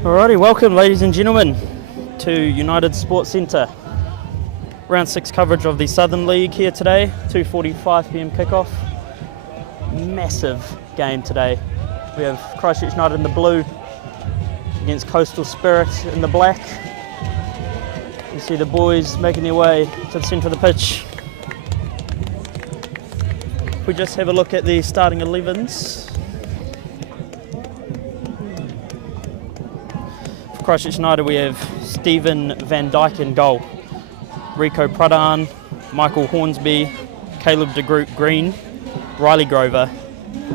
Alrighty, welcome ladies and gentlemen to United Sports Centre. Round 6 coverage of the Southern League here today, 2:45pm kickoff. Massive game today. We have Christchurch United in the blue against Coastal Spirit in the black. You see the boys making their way to the centre of the pitch. If we just have a look at the starting 11s. Christchurch United, we have Stephen Van Dyke in goal, Rico Pradhan, Michael Hornsby, Caleb de Groot Green, Riley Grover,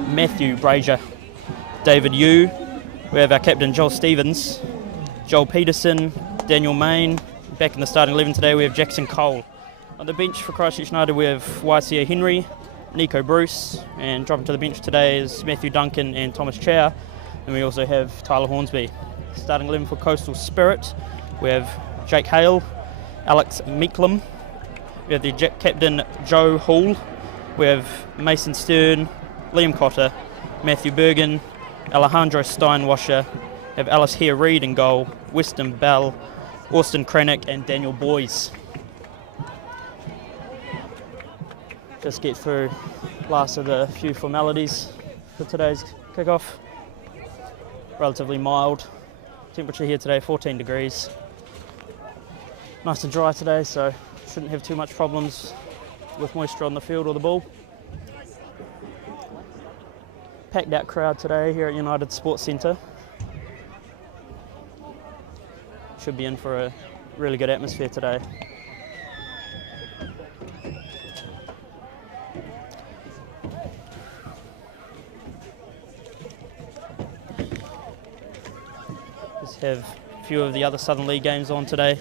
Matthew Brazier, David Yu. We have our captain Joel Stevens, Joel Peterson, Daniel Main. Back in the starting 11 today we have Jackson Cole. On the bench for Christchurch United we have YCA Henry, Nico Bruce, and dropping to the bench today is Matthew Duncan and Thomas Chow, and we also have Tyler Hornsby. Starting 11 for Coastal Spirit, we have Jake Hale, Alex Meeklem, we have the captain Joe Hall, we have Mason Stern, Liam Cotter, Matthew Bergen, Alejandro Steinwasher, we have Alice Hare Reid in goal, Weston Bell, Austin Crannock and Daniel Boyes. Just get through last of the few formalities for today's kickoff. Relatively mild. Temperature here today 14 degrees. Nice and dry today, so shouldn't have too much problems with moisture on the field or the ball. Packed out crowd today here at United Sports Centre. Should be in for a really good atmosphere today. Have a few of the other Southern League games on today.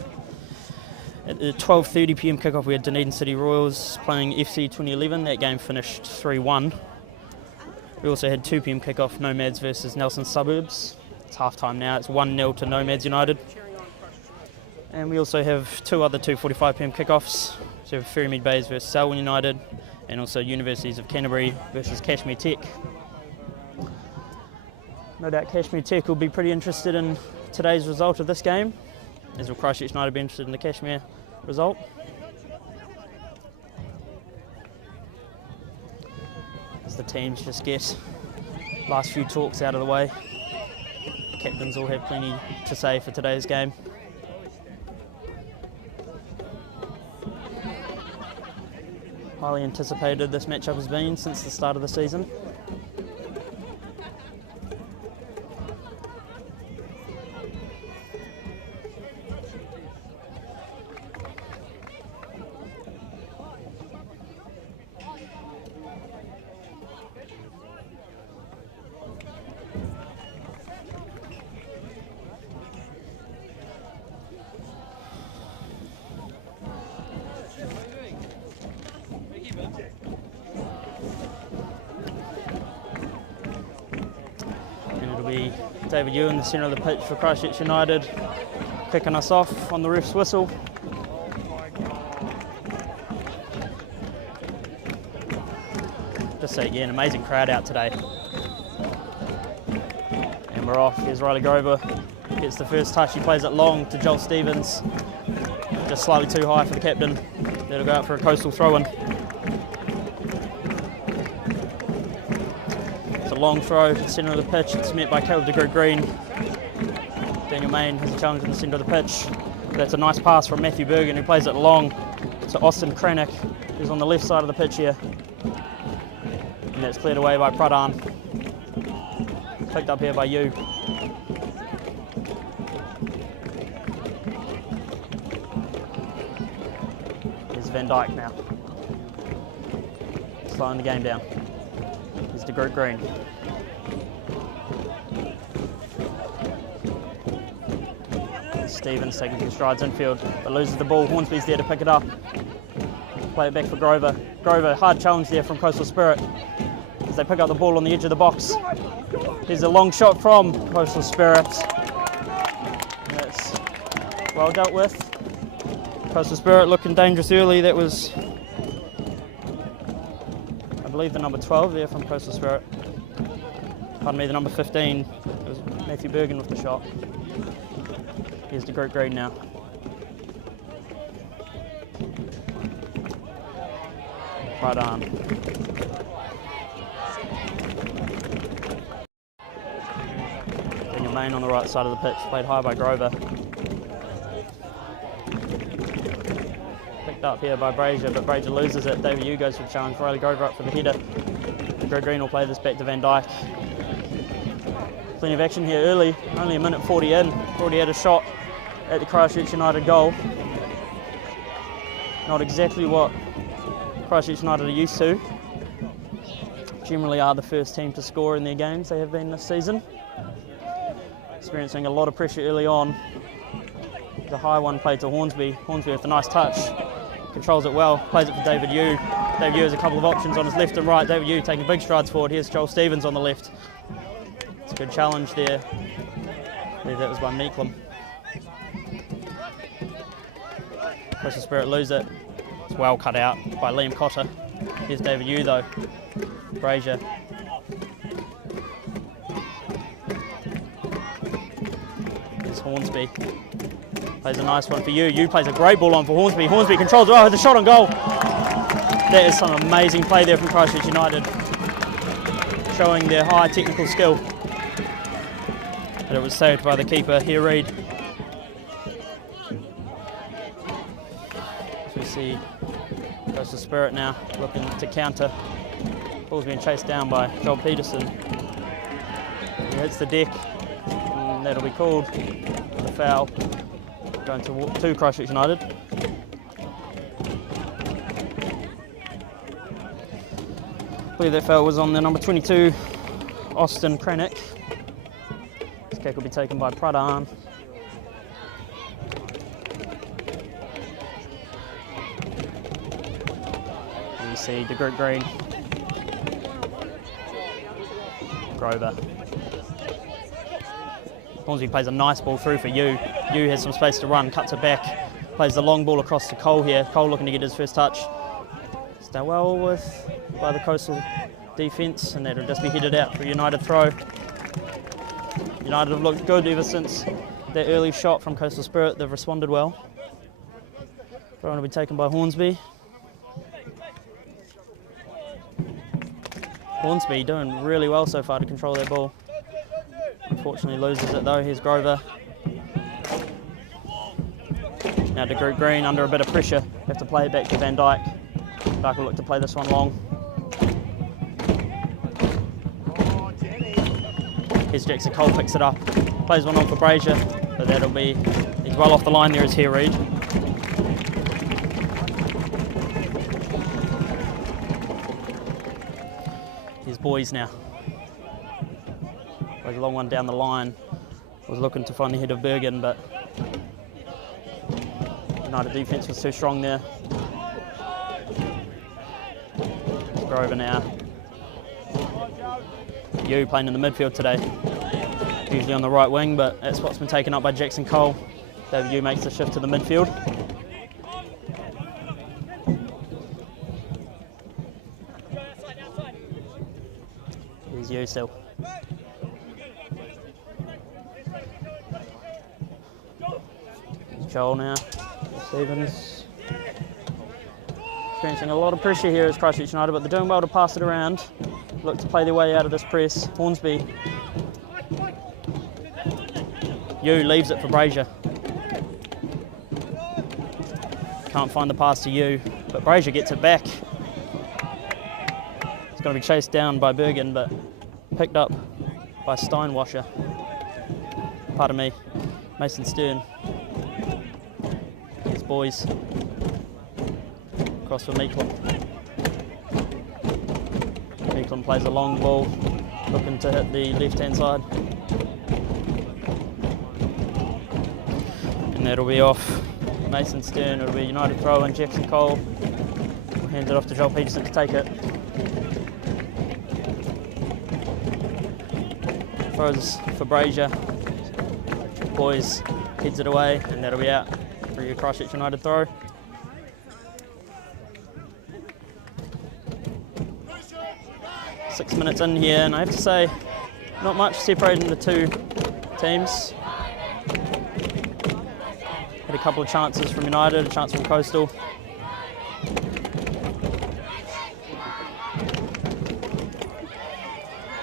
At the 12:30pm kickoff we had Dunedin City Royals playing FC 2011. That game finished 3-1. We also had 2pm kickoff Nomads versus Nelson Suburbs. It's half time now, it's 1-0 to Nomads United. And we also have two other 2:45pm kickoffs. So we have Ferrymead Bays versus Selwyn United and also Universities of Canterbury versus Cashmere Tech. No doubt Cashmere Tech will be pretty interested in today's result of this game, as will Christchurch United be interested in the Cashmere result. As the teams just get last few talks out of the way, the captains all have plenty to say for today's game. Highly anticipated this matchup has been since the start of the season. David Yu in the centre of the pitch for Christchurch United, kicking us off on the ref's whistle. Just an amazing crowd out today. And we're off. Here's Riley Grover, gets the first touch, he plays it long to Joel Stevens. Just slightly too high for the captain. That'll go out for a Coastal throw-in. Long throw to the centre of the pitch, it's met by Caleb de Groot Green. Daniel Main has a challenge in the centre of the pitch. That's a nice pass from Matthew Bergen, who plays it long to Austin Crannock, who's on the left side of the pitch here. And that's cleared away by Pradhan. Picked up here by Yu. Here's Van Dyke now. Slowing the game down. Here's de Groot Green. Stevens taking 2 strides infield, but loses the ball. Hornsby's there to pick it up. Play it back for Grover. Grover, hard challenge there from Coastal Spirit as they pick up the ball on the edge of the box. Here's a long shot from Coastal Spirit. That's well dealt with. Coastal Spirit looking dangerous early. That was, I believe, the number 12 there from Coastal Spirit. Pardon me, the number 15. It was Matthew Bergen with the shot. Here's the group green now. Right arm. Daniel Main on the right side of the pitch, played high by Grover. Picked up here by Brazier, but Brazier loses it. David Yu goes for the challenge. Riley Grover up for the header. Group green will play this back to Van Dyke. Plenty of action here early, only a minute 40 in. Already had a shot at the Christchurch United goal. Not exactly what Christchurch United are used to. Generally are the first team to score in their games they have been this season. Experiencing a lot of pressure early on. The high one played to Hornsby. Hornsby with a nice touch. Controls it well, plays it for David Yu. David Yu has a couple of options on his left and right. David Yu taking big strides forward. Here's Joel Stevens on the left. It's a good challenge there. I believe that was by Meeklem. Crystal Spirit lose it. It's well cut out by Liam Cotter. Here's David Yu though. Brazier. Here's Hornsby. Plays a nice one for Yu. Yu plays a great ball on for Hornsby. Hornsby controls it. Oh, has a shot on goal. That is some amazing play there from Christchurch United. Showing their high technical skill. But it was saved by the keeper, here Reid. As we see Coastal Spirit now looking to counter. Ball's being chased down by Joel Peterson. He hits the deck, and that'll be called the foul. Going to Christchurch United. I believe that foul was on the number 22, Austin Kranick. This kick will be taken by Pradhan. And you see the group green. Grover. Hornsby plays a nice ball through for Yu. Yu has some space to run, cuts it back, plays the long ball across to Cole here. Cole looking to get his first touch. Stay well with by the Coastal defence, and that'll just be headed out for a United throw. United have looked good ever since their early shot from Coastal Spirit. They've responded well. Throw will be taken by Hornsby. Hornsby doing really well so far to control their ball. Unfortunately loses it though. Here's Grover. Now to group green under a bit of pressure. Have to play it back to Van Dyke. Dyke will look to play this one long. Here's Jackson Cole, picks it up. Plays one on for Brazier, but that'll be, he's well off the line there as here Reid. Here's Boys now. Plays a long one down the line. Was looking to find the head of Bergen, but United defence was too strong there. Grover now. Yu playing in the midfield today. Usually on the right wing, but that spot's been taken up by Jackson Cole. David Yu makes the shift to the midfield. Here's Yu still. Joel now. Stevens. Experiencing a lot of pressure here as Christchurch United, but they're doing well to pass it around. Look to play their way out of this press. Hornsby. Yu leaves it for Brazier. Can't find the pass to Yu, but Brazier gets it back. It's going to be chased down by Bergen, but picked up by Steinwasher. Pardon me, Mason Stern. Here's Boys. Across for Meeklem. Meeklem plays a long ball, looking to hit the left-hand side. And that'll be off Mason Stern. It'll be a United throw, and Jackson Cole will hand it off to Joel Peterson to take it. Throws for Brazier. Boys heads it away, and that'll be out for your Christchurch United throw. Six minutes in here, and I have to say, not much separating the two teams. Had a couple of chances from United, a chance from Coastal.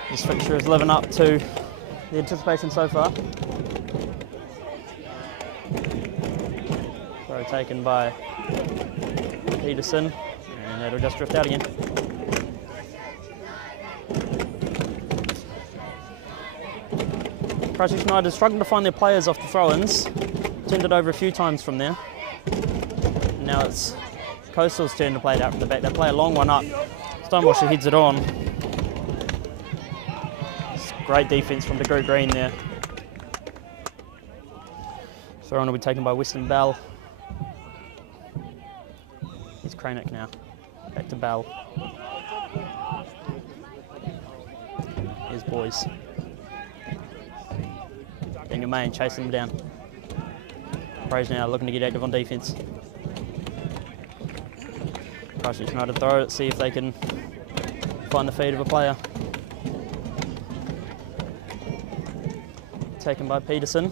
This fixture is living up to the anticipation so far. Throw taken by Peterson, and that'll just drift out again. Christchurch United struggled to find their players off the throw-ins, turned it over a few times from there. And now it's Coastal's turn to play it out from the back. They play a long one up. Stonewasher heads it on. It's great defence from the group green there. Throw-in will be taken by Weston Bell. Here's Kranick now. Back to Bell. Here's Boys. Daniel Main chasing them down. Fraser now looking to get active on defence. Christchurch United throw it, see if they can find the feet of a player. Taken by Peterson.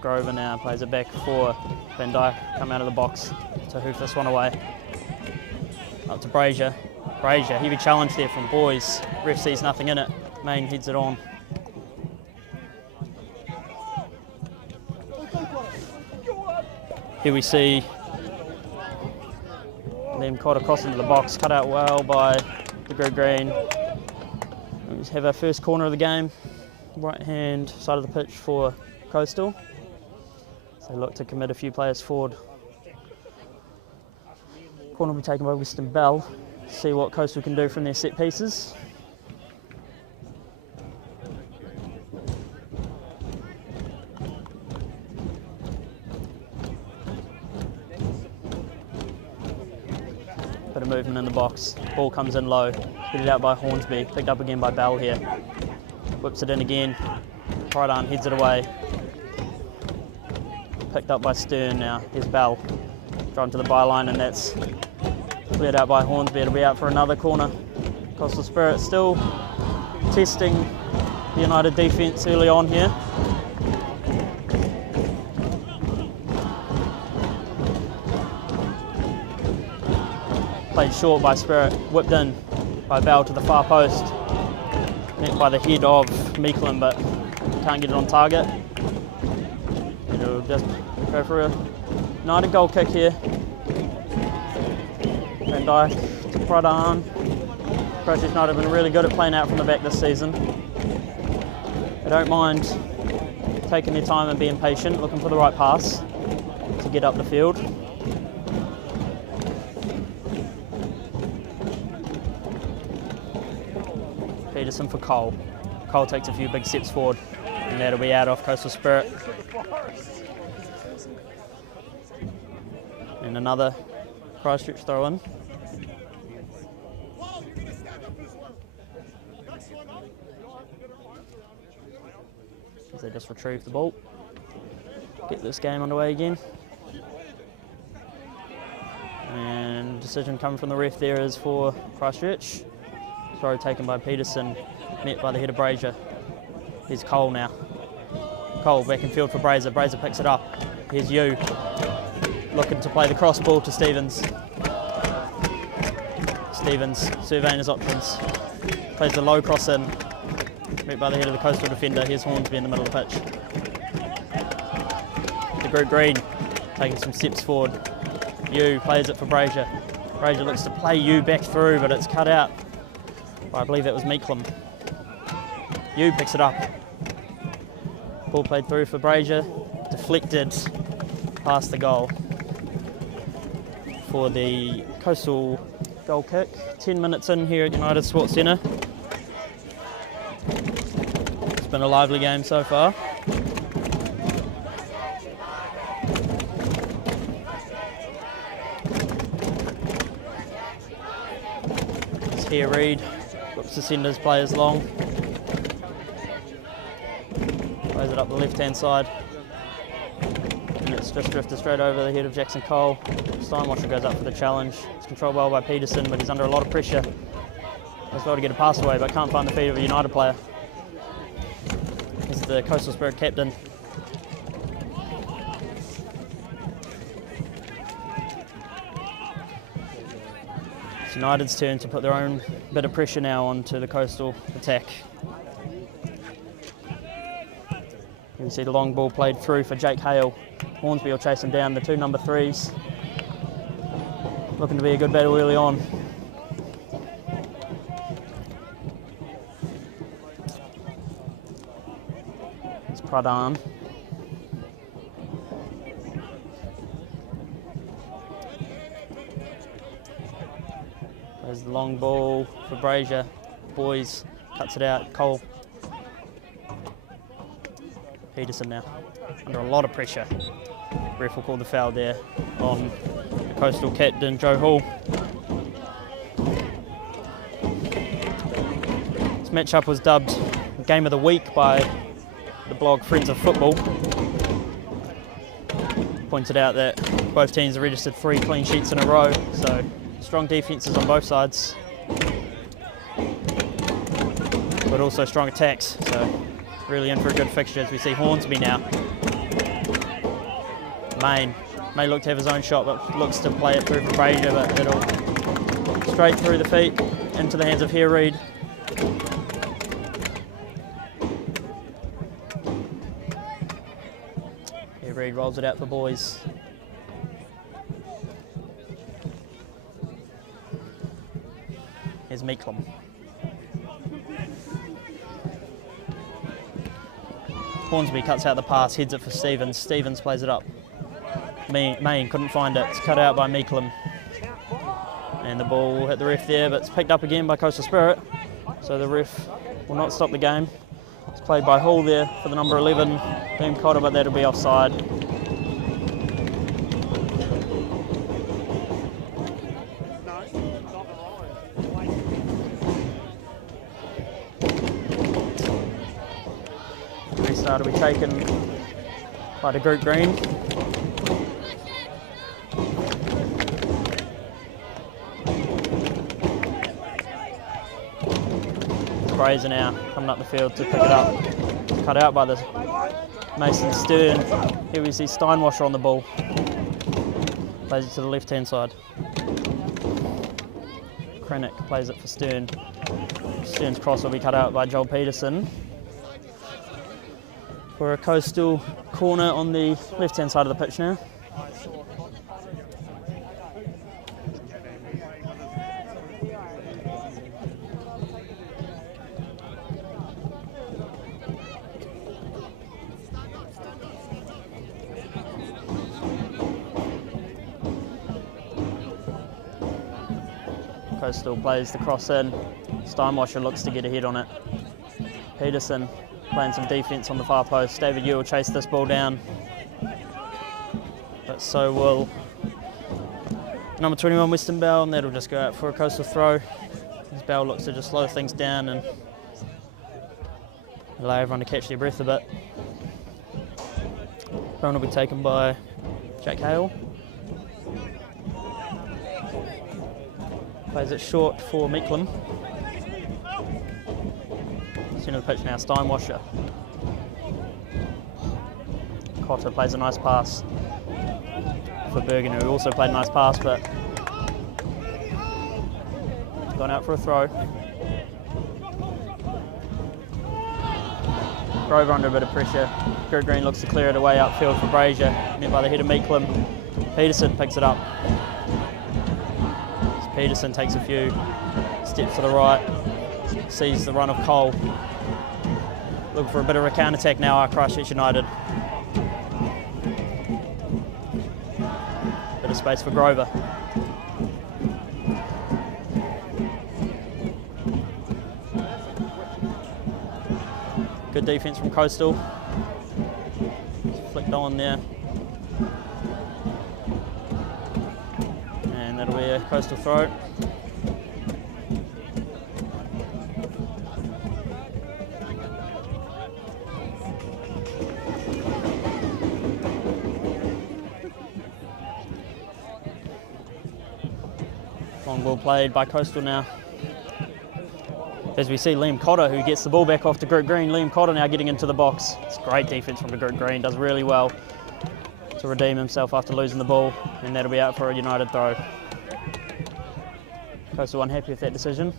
Grover now plays it back for Van Dyke, come out of the box to hoof this one away. Up to Brazier. Brazier, heavy challenge there from Boys. Ref sees nothing in it. Main heads it on. Here we see them caught across into the box, cut out well by the group green. We just have our first corner of the game, right hand side of the pitch for Coastal. So look to commit a few players forward. Corner will be taken by Weston Bell. See what Coastal can do from their set pieces. Bit of movement in the box. Ball comes in low. Headed out by Hornsby. Picked up again by Bell here. Whips it in again. Right arm heads it away. Picked up by Stern now. Here's Bell. Drawn to the byline, and that's cleared out by Hornsby. It'll be out for another corner. Coastal Spirit still testing the United defence early on here. Played short by Spirit, whipped in by Bell to the far post. Met by the head of Meeklin, but can't get it on target. It'll just go for a United goal kick here. Van Dyke to Pradhan. Christchurch United have been really good at playing out from the back this season. They don't mind taking their time and being patient, looking for the right pass to get up the field. Peterson for Cole. Cole takes a few big steps forward, and that'll be out off Coastal Spirit. And another Christchurch throw in. As they just retrieve the ball. Get this game underway again. And decision coming from the ref there is for Christchurch. Throw taken by Peterson, met by the head of Brazier. Here's Cole now. Cole back in field for Brazier. Brazier picks it up. Here's Yu. Looking to play the cross ball to Stevens. Stevens surveying his options. Plays the low cross in. Met by the head of the Coastal defender. Here's Hornsby in the middle of the pitch. The group green taking some steps forward. Yu plays it for Brazier. Brazier looks to play Yu back through, but it's cut out. I believe that was Meeklin. Yu picks it up. Ball played through for Brazier. Deflected past the goal for the Coastal goal kick. 10 minutes in here at United Sports Centre. It's been a lively game so far. It's here Reid. Looks to send his players long. Plays it up the left-hand side. And it's just drifted straight over the head of Jackson Cole. Steinwasher goes up for the challenge. It's controlled well by Peterson, but he's under a lot of pressure. As well to get a pass away, but can't find the feet of a United player. is the Coastal Spirit captain. It's United's turn to put their own bit of pressure now onto the Coastal attack. You can see the long ball played through for Jake Hale. Hornsby will chase him down, the two number 3s. Looking to be a good battle early on. It's Pradhan. There's the long ball for Brazier. Boys cuts it out. Cole. Peterson now under a lot of pressure. Ref will call the foul there on the Coastal captain Joe Hall. This matchup was dubbed Game of the Week by the blog Friends of Football. Pointed out that both teams have registered 3 clean sheets in a row, so strong defences on both sides, but also strong attacks, so really in for a good fixture as we see Hornsby now. May look to have his own shot, but looks to play it through for Brazier, but it'll straight through the feet into the hands of Hare Reid. Hare Reid rolls it out for Boys. Here's Meeklum. Hornsby cuts out the pass, heads it for Stevens. Stevens plays it up. Main couldn't find it. It's cut out by Meeklum. And the ball will hit the ref there, but it's picked up again by Coastal Spirit. So the ref will not stop the game. It's played by Hall there for the number 11, Liam Cotter, but that'll be offside. Restart will be taken by the group green. Brazier now coming up the field to pick it up. Cut out by the Mason Stern. Here we see Steinwasser on the ball. Plays it to the left-hand side. Krennick plays it for Stern. Stern's cross will be cut out by Joel Peterson. For a Coastal corner on the left-hand side of the pitch now. Coastal plays the cross in. Steinwasser looks to get ahead on it. Peterson playing some defence on the far post. David Yu will chase this ball down. But so will number 21 Weston Bell, and that'll just go out for a Coastal throw. As Bell looks to just slow things down and allow everyone to catch their breath a bit. Run will be taken by Jack Hale. Plays it short for Meeklum. Centre of the pitch now, Steinwasser. Cotter plays a nice pass for Bergen, who also played a nice pass, but gone out for a throw. Grover under a bit of pressure. Gert Green looks to clear it away upfield for Brazier, met by the head of Meeklum. Peterson picks it up. Peterson takes a few steps to the right, sees the run of Cole. Looking for a bit of a counter-attack now are Christchurch United. Bit of space for Grover. Good defence from Coastal. Flicked on there. And that'll be a Coastal throw. Long ball played by Coastal now. As we see Liam Cotter, who gets the ball back off to Group Green. Liam Cotter now getting into the box. It's great defence from the Group Green, does really well to redeem himself after losing the ball, and that'll be out for a United throw. Coastal unhappy with that decision.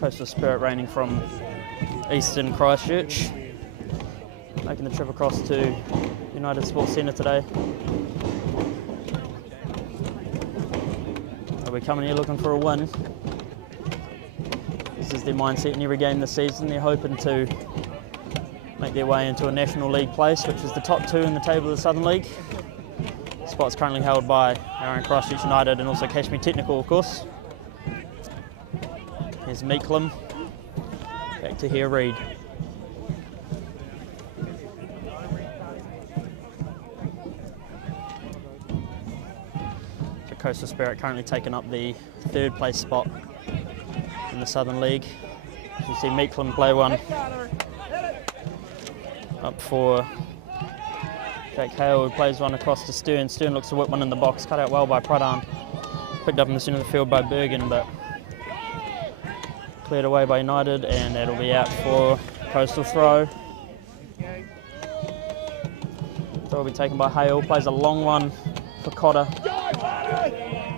Coastal Spirit reigning from Eastern Christchurch, making the trip across to United Sports Centre today. They'll be coming here looking for a win. This is their mindset in every game this season. They're hoping to make their way into a National League place, which is the top 2 in the table of the Southern League. The spot's currently held by our own Christchurch United and also Kashmir Technical, of course. Here's Meeklem, back to here Reid. So Coastal Spirit currently taking up the 3rd place spot in the Southern League. As you see Meeklem play one up for Jake Hale, who plays one across to Stern. Stern looks to whip one in the box, cut out well by Pradhan. Picked up in the centre of the field by Bergen, but cleared away by United, and that'll be out for Coastal throw. Throw will be taken by Hale, plays a long one for Cotter.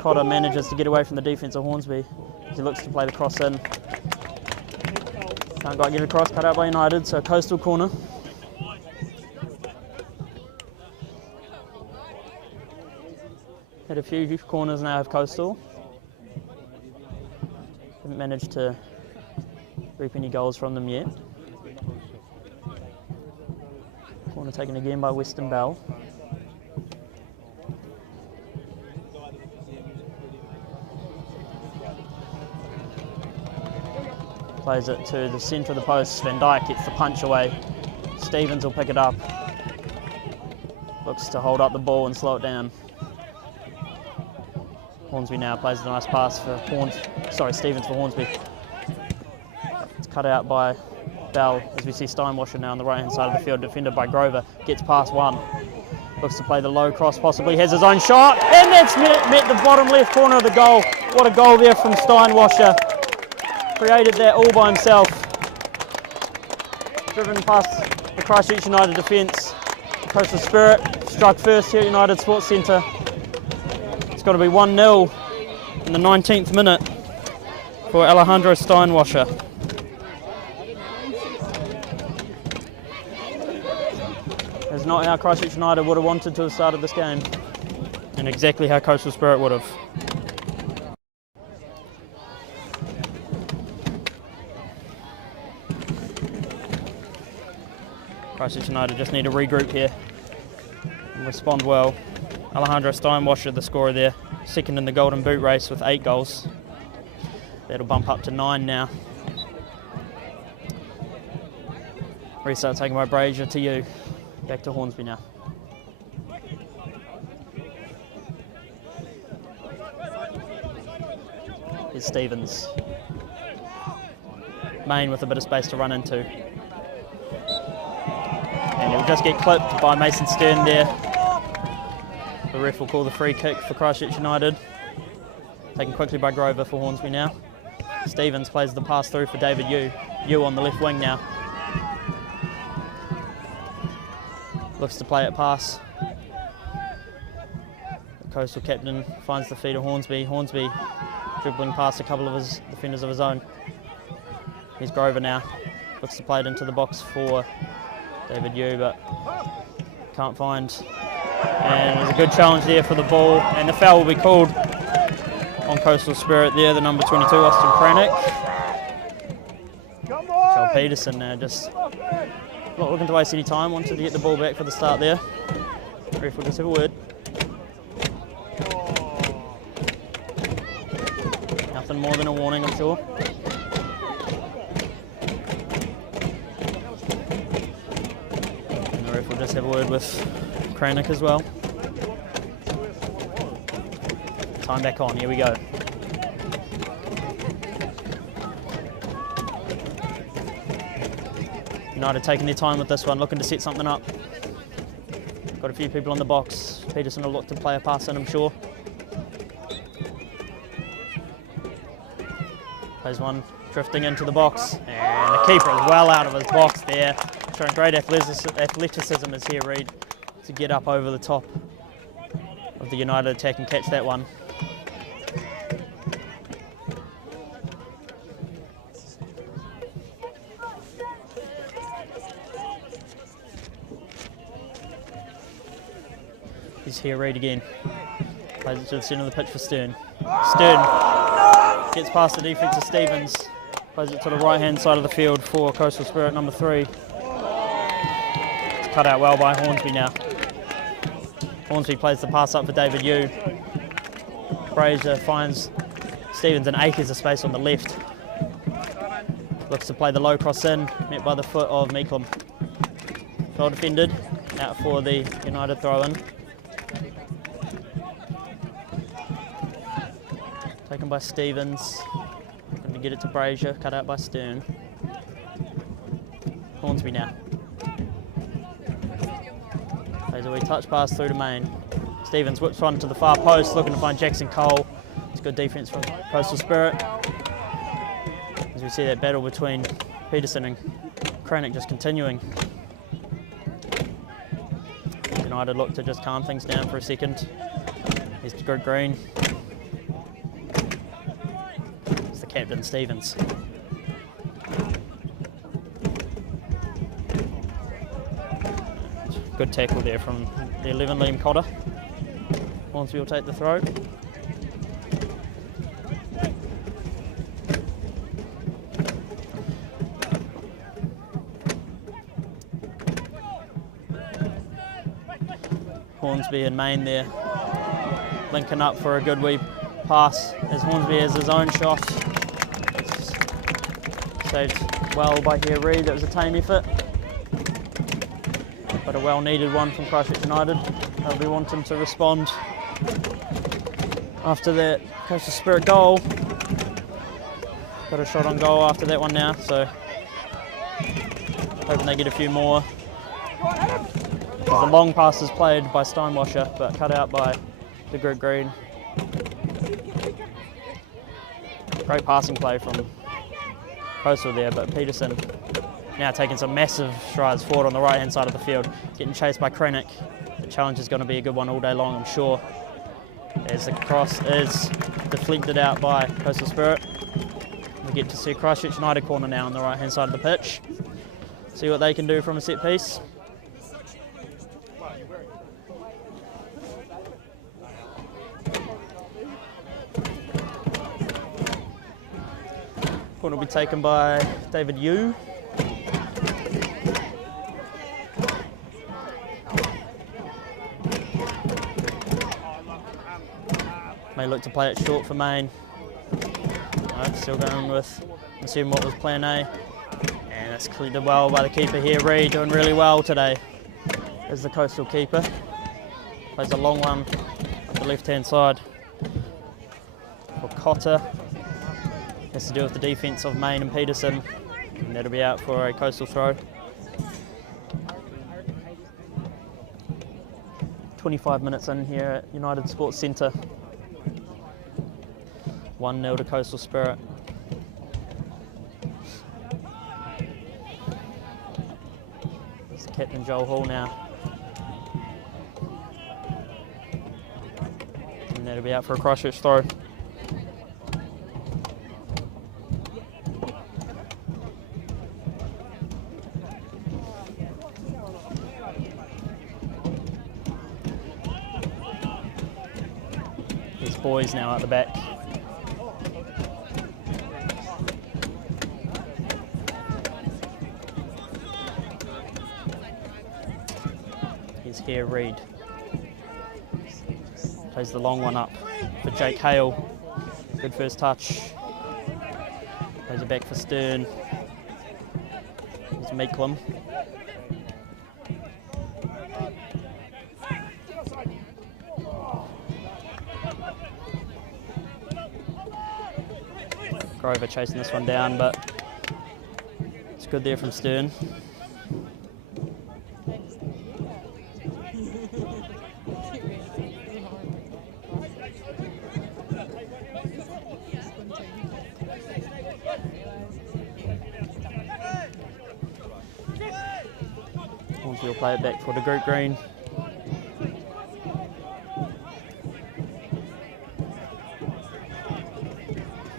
Cotter manages to get away from the defence of Hornsby as he looks to play the cross in. Can't quite get it across, cut out by United, so Coastal corner. Had a few corners now of Coastal. Haven't managed to reap any goals from them yet. Corner taken again by Weston Bell. Plays it to the centre of the post. Van Dijk gets the punch away. Stevens will pick it up. Looks to hold up the ball and slow it down. Hornsby now plays a nice pass for Stevens for Hornsby. Cut out by Bell, as we see Steinwasser now on the right hand side of the field, defended by Grover, gets past one, looks to play the low cross, possibly has his own shot, and that's met the bottom left corner of the goal. What a goal there from Steinwasser, created that all by himself, driven past the Christchurch United defence. Coastal Spirit struck first here at United Sports Centre. It's got to be 1-0 in the 19th minute for Alejandro Steinwasser. That's not how Christchurch United would have wanted to have started this game, and exactly how Coastal Spirit would have. Christchurch United just need to regroup here and respond well. Alejandro Steinwasser, the scorer there, second in the Golden Boot race with 8 goals. That'll bump up to 9 now. Restart taken by Brazier to you. Back to Hornsby now. Here's Stevens. Main with a bit of space to run into. And he'll just get clipped by Mason Stern there. The ref will call the free kick for Christchurch United. Taken quickly by Grover for Hornsby now. Stevens plays the pass through for David Yu. Yu on the left wing now. Looks to play it pass. The Coastal captain finds the feet of Hornsby. Hornsby dribbling past a couple of his defenders of his own. Here's Grover now. Looks to play it into the box for David Yu, but can't find. And there's a good challenge there for the ball, and the foul will be called on Coastal Spirit there, the number 22, Austin Kranick. Joel Peterson now just not looking to waste any time, wanted to get the ball back for the start there. Ref will just have a word. Nothing more than a warning, I'm sure. And the ref will just have a word with Kranick as well. Time back on, here we go. United taking their time with this one, looking to set something up. Got a few people on the box. Peterson will look to play a pass in, I'm sure. Plays one, drifting into the box, and the keeper is well out of his box there, showing great athleticism as here, Reid, to get up over the top of the United attack and catch that one. He's here, Reid again. Plays it to the centre of the pitch for Stern. Stern gets past the defence of Stevens. Plays it to the right-hand side of the field for Coastal Spirit number 3. It's cut out well by Hornsby now. Hornsby plays the pass up for David Yu. Fraser finds Stevens and acres of space on the left. Looks to play the low cross in, met by the foot of Meeklem. Well defended, out for the United throw-in. Taken by Stevens, going to get it to Brazier, cut out by Stern. Hornsby now. Plays a wee touch pass through to Main. Stevens whips one to the far post, looking to find Jackson Cole. It's good defence from Coastal Spirit. As we see that battle between Peterson and Cranick just continuing. United look to just calm things down for a second. Here's to good green. It's the captain, Stevens. Good tackle there from the 11, Liam Cotter. Hornsby will take the throw. Hornsby and Main there, linking up for a good wee pass as Hornsby has his own shot. It's saved well by here Reid. That was a tame effort, but a well needed one from Christchurch United. They'll be wanting to respond after that Coastal Spirit goal. Got a shot on goal after that one now, so hoping they get a few more. The long pass is played by Steinwasher, but cut out by the group green. Great passing play from Coastal there, but Peterson now taking some massive strides forward on the right hand side of the field, getting chased by Cranick. The challenge is going to be a good one all day long, I'm sure, as the cross is deflected out by Coastal Spirit. We get to see Christchurch United corner now on the right hand side of the pitch. See what they can do from a set piece. Corner will be taken by David Yu. May look to play it short for Main. No, still going with assuming what was plan A. And that's cleared well by the keeper here, Reid, doing really well today as the Coastal keeper. Plays a long one up the left hand side for Cotter. Has to do with the defence of Main and Peterson, and that'll be out for a Coastal throw. 25 minutes in here at United Sports Centre. 1-0 to Coastal Spirit. It's Captain Joel Hall now. And that'll be out for a Christchurch throw. Boys now at the back. Here's here Reid. Plays the long one up for Jake Hale. Good first touch. Plays it back for Stern. Here's Meeklem. Grover chasing this one down, but it's good there from Stern. He'll play it back for the group green.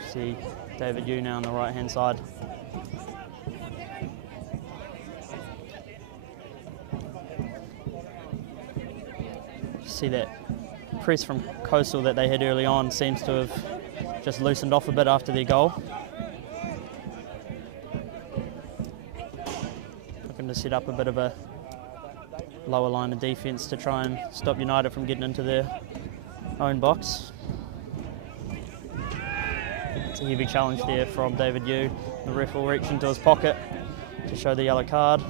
See David Yu now on the right hand side. See that press from Coastal that they had early on seems to have just loosened off a bit after their goal. Looking to set up a bit of a lower line of defence to try and stop United from getting into their own box. It's a heavy challenge there from David Yu. The ref will reach into his pocket to show the yellow card.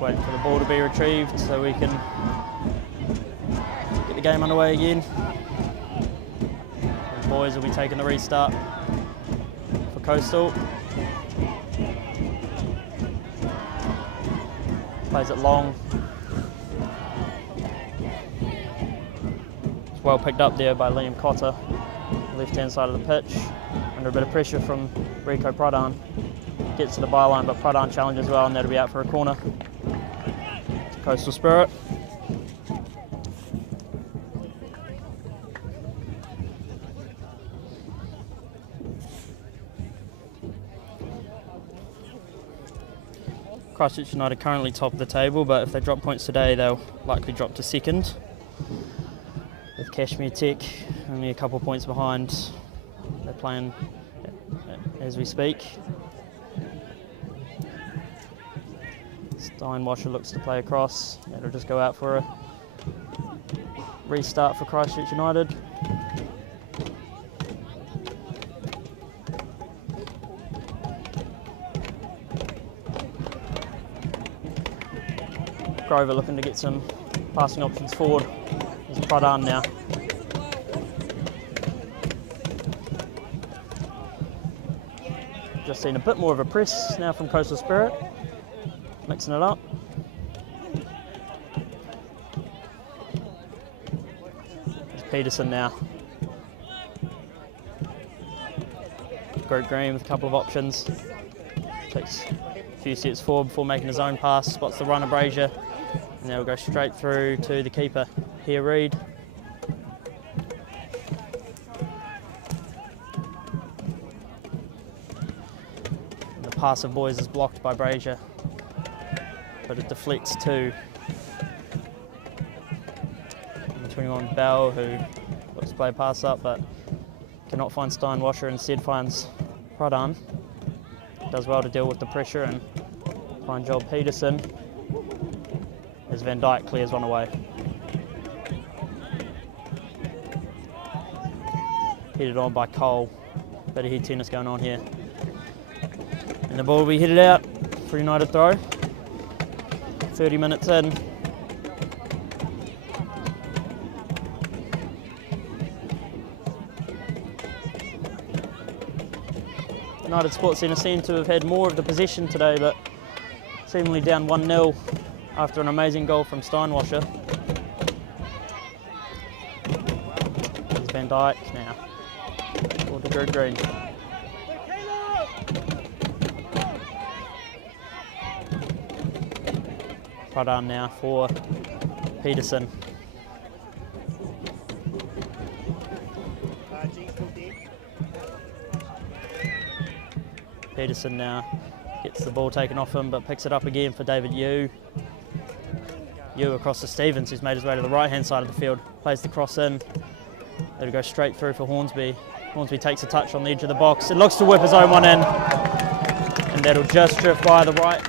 Waiting for the ball to be retrieved so we can get the game underway again. The boys will be taking the restart for Coastal. Plays it long. It's well picked up there by Liam Cotter, left hand side of the pitch. Under a bit of pressure from Rico Pradhan. Gets to the byline, but Pradhan challenges well, and that'll be out for a corner. Coastal Spirit. Christchurch United currently top of the table, but if they drop points today, they'll likely drop to second. With Kashmir Tech only a couple of points behind. They're playing as we speak. Steinwasher looks to play across. It'll just go out for a restart for Christchurch United. Grover looking to get some passing options forward. There's Pradhan now. Just seen a bit more of a press now from Coastal Spirit. Mixing it up. There's Peterson now. Group green with a couple of options. Takes a few steps forward before making his own pass. Spots the runner Brazier. And they'll go straight through to the keeper, here Reid. And the pass of Boys is blocked by Brazier, but it deflects to 21 Bell, who looks to play a pass up but cannot find Steinwasher, instead finds Pradhan. Does well to deal with the pressure and find Joel Peterson as Van Dijk clears one away. Headed on by Cole. Bit of head tennis going on here. And the ball will be headed out for United throw. 30 minutes in. United Sports Centre seem to have had more of the possession today, but seemingly down 1-0 after an amazing goal from Steinwasher. There's Van Dijk now. For the group green. Pradhan now for Peterson. Peterson now gets the ball taken off him, but picks it up again for David Yu. Yu across to Stevens, who's made his way to the right-hand side of the field. Plays the cross in. It'll go straight through for Hornsby. Hornsby takes a touch on the edge of the box. It looks to whip his own one in. And that'll just drift by the right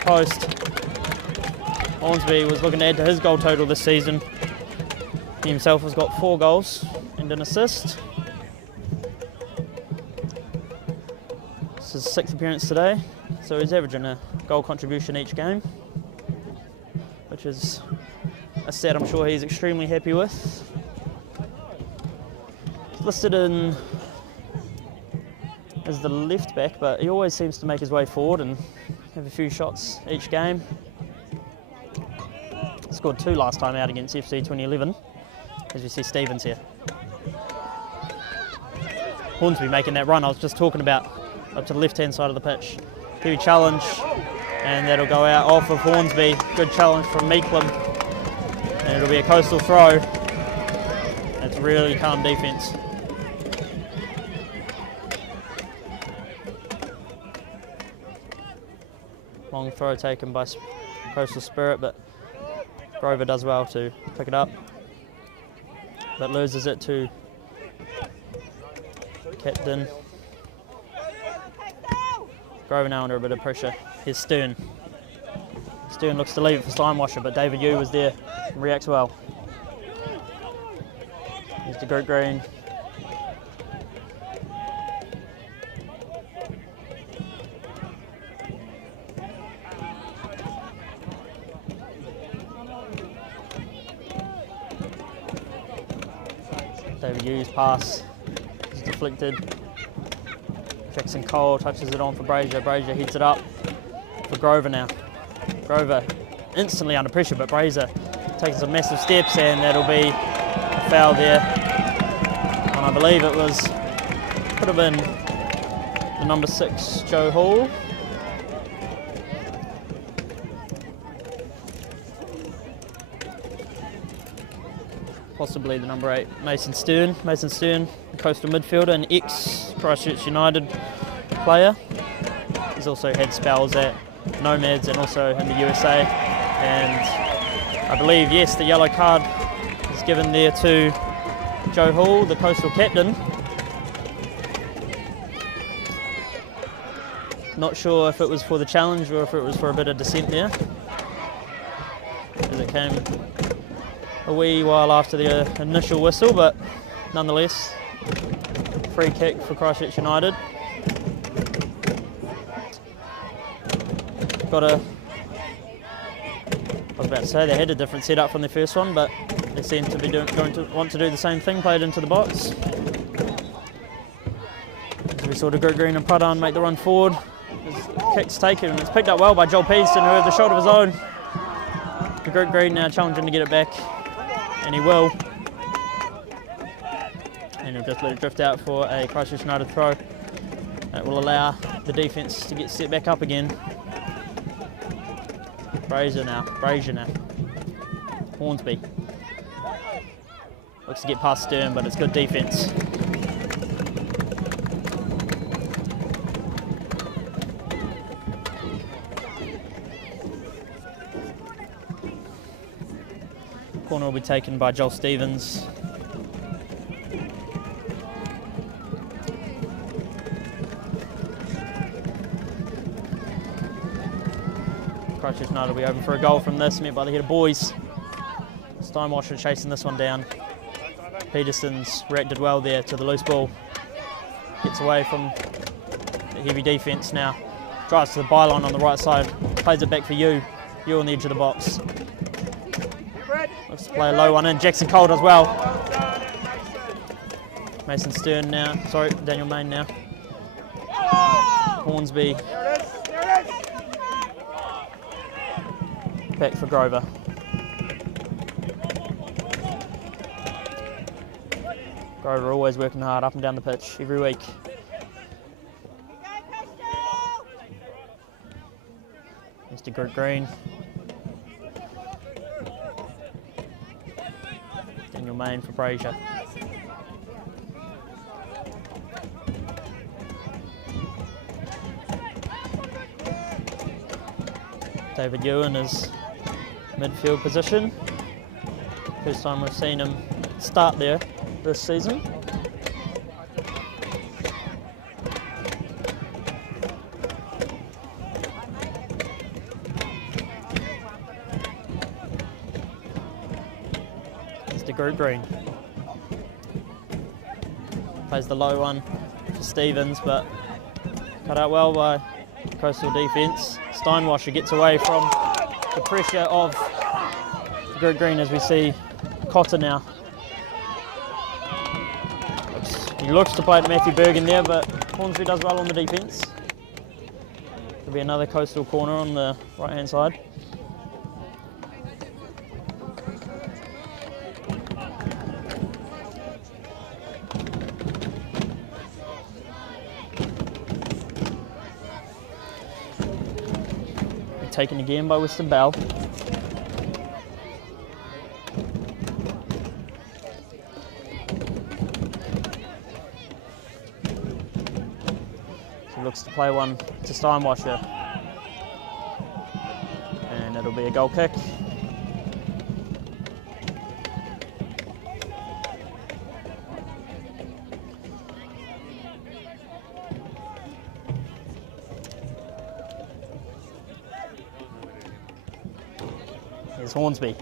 post. Hornsby was looking to add to his goal total this season. He himself has got 4 goals and an assist. This is his 6th appearance today, so he's averaging a goal contribution each game, which is a stat I'm sure he's extremely happy with. listed in as the left back, but he always seems to make his way forward and have a few shots each game. Scored 2 last time out against FC 2011, as you see Stevens here. Hornsby making that run I was just talking about, up to the left-hand side of the pitch. Heavy challenge, and that'll go out off of Hornsby. Good challenge from Meeklam, and it'll be a Coastal throw. That's really calm defence. Long throw taken by Coastal Spirit, but Grover does well to pick it up, but loses it to captain. Grover now under a bit of pressure. Here's Stern. Stern looks to leave it for Steinwasher, but David Yu was there and reacts well. Here's the Group Green. David Yu's pass is deflected. Jackson Cole touches it on for Brazier. Brazier heats it up for Grover now. Grover instantly under pressure, but Brazier takes some massive steps, and that'll be a foul there. And I believe it could have been the number 6, Joe Hall. Possibly the number 8, Mason Stern. Mason Stern, the coastal midfielder and ex-Christchurch United player. He's also had spells at Nomads and also in the USA. And I believe, yes, the yellow card is given there to Joe Hall, the coastal captain. Not sure if it was for the challenge or if it was for a bit of dissent there, as it came a wee while after the initial whistle, but nonetheless, free kick for Christchurch United. I was about to say they had a different setup from the first one, but they seem to be going to want to do the same thing, played into the box. As we saw the Group Green and Pradhan make the run forward. His kick's taken, and it's picked up well by Joel Peaston, who had the shot of his own. The Group Green now challenging to get it back, and he will. And he'll just let it drift out for a Christchurch United throw. That will allow the defence to get set back up again. Brazier now. Hornsby. Looks to get past Stern, but it's good defence. Corner will be taken by Joel Stevens. Christchurch United will be open for a goal from this, met by the head of Boys. Steinwasher chasing this one down. Peterson's reacted well there to the loose ball. Gets away from the heavy defence now. Drives to the byline on the right side. Plays it back for Yu. Yu on the edge of the box. Looks to play a low one in. Jackson Cole does well. Mason Stern now. Sorry, Daniel Main now. Hornsby. Back for Grover. Grover always working hard up and down the pitch every week. Mr. Group Green. Daniel Main for Brazier. David Ewan is midfield position. First time we've seen him start there this season. Mr. Group Green. Plays the low one for Stevens, but cut out well by Coastal defence. Steinwasher gets away from the pressure of Group Green, as we see Cotter now. Looks He looks to play to Matthew Bergen there, but Hornsby does well on the defence. There'll be another coastal corner on the right hand side. Taken again by Western Bell. He looks to play one to Steinwasher. And it'll be a goal kick. Here's Hornsby.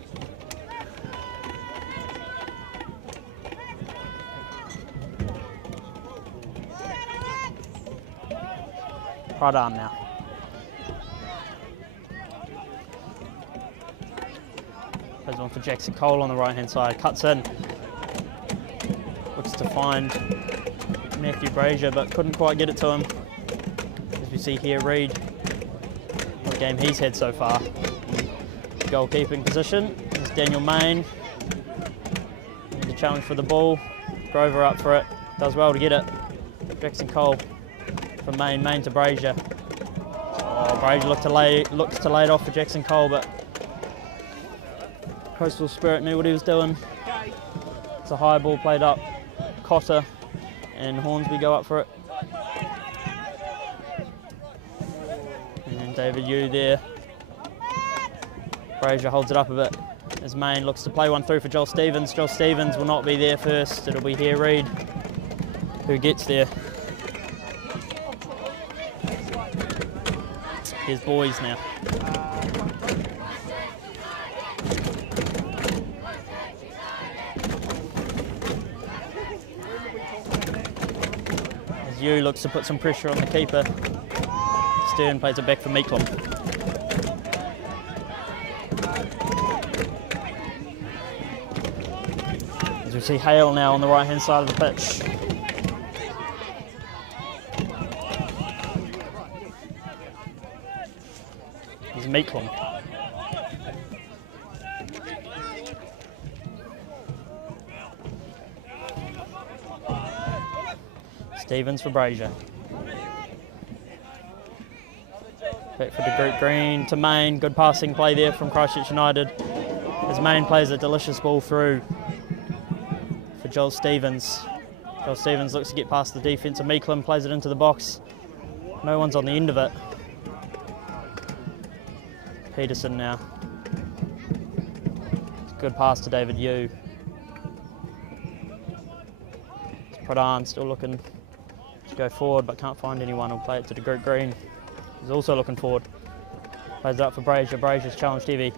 Right arm now. Plays one for Jackson Cole on the right hand side. Cuts in. Looks to find Matthew Brazier, but couldn't quite get it to him. As we see here, Reid, what a game he's had so far. Goalkeeping position. There's Daniel Main. The challenge for the ball. Grover up for it. Does well to get it. Jackson Cole from Main. Main to Brazier. Oh, Brazier looks to lay it off for Jackson Cole, but Coastal Spirit knew what he was doing. It's a high ball played up. Cotter and Hornsby go up for it. And then David Yu there. Brazier holds it up a bit as Main looks to play one through for Joel Stevens. Joel Stevens will not be there first. It'll be here Reid who gets there. Here's Boys now. As Yu looks to put some pressure on the keeper. Stern plays it back for Meeklum. As we see Hale now on the right hand side of the pitch. Here's Meeklum. Stevens for Brazier. Back for the group green to Main. Good passing play there from Christchurch United. As Main plays a delicious ball through for Joel Stevens. Joel Stevens looks to get past the defence, and Meeklum plays it into the box. No one's on the end of it. Peterson now. Good pass to David Yu. Pradhan still looking to go forward, but can't find anyone. Will play it to the group green. He's also looking forward. Plays it up for Brazier. Brazier's challenged heavy.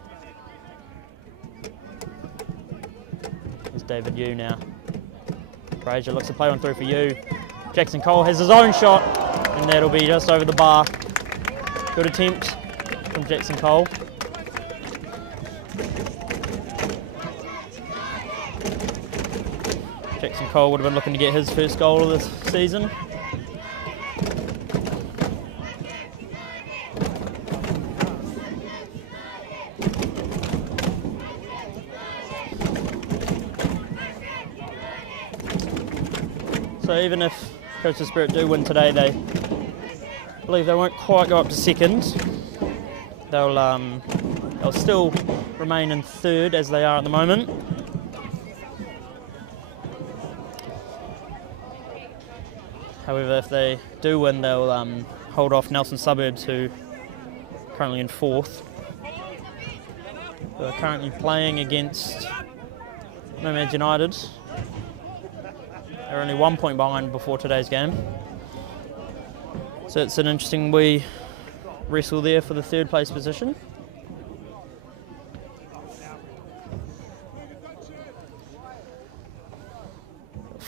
There's David Yu now. Brazier looks to play one through for Yu. Jackson Cole has his own shot, and that'll be just over the bar. Good attempt from Jackson Cole. Jackson Cole would have been looking to get his first goal of this season. So even if Coastal Spirit do win today, they believe they won't quite go up to second. They'll still remain in third as they are at the moment. However, if they do win, they'll hold off Nelson Suburbs, who are currently in fourth. They're currently playing against Nomads United. They're only 1 point behind before today's game. So it's an interesting wee wrestle there for the third place position.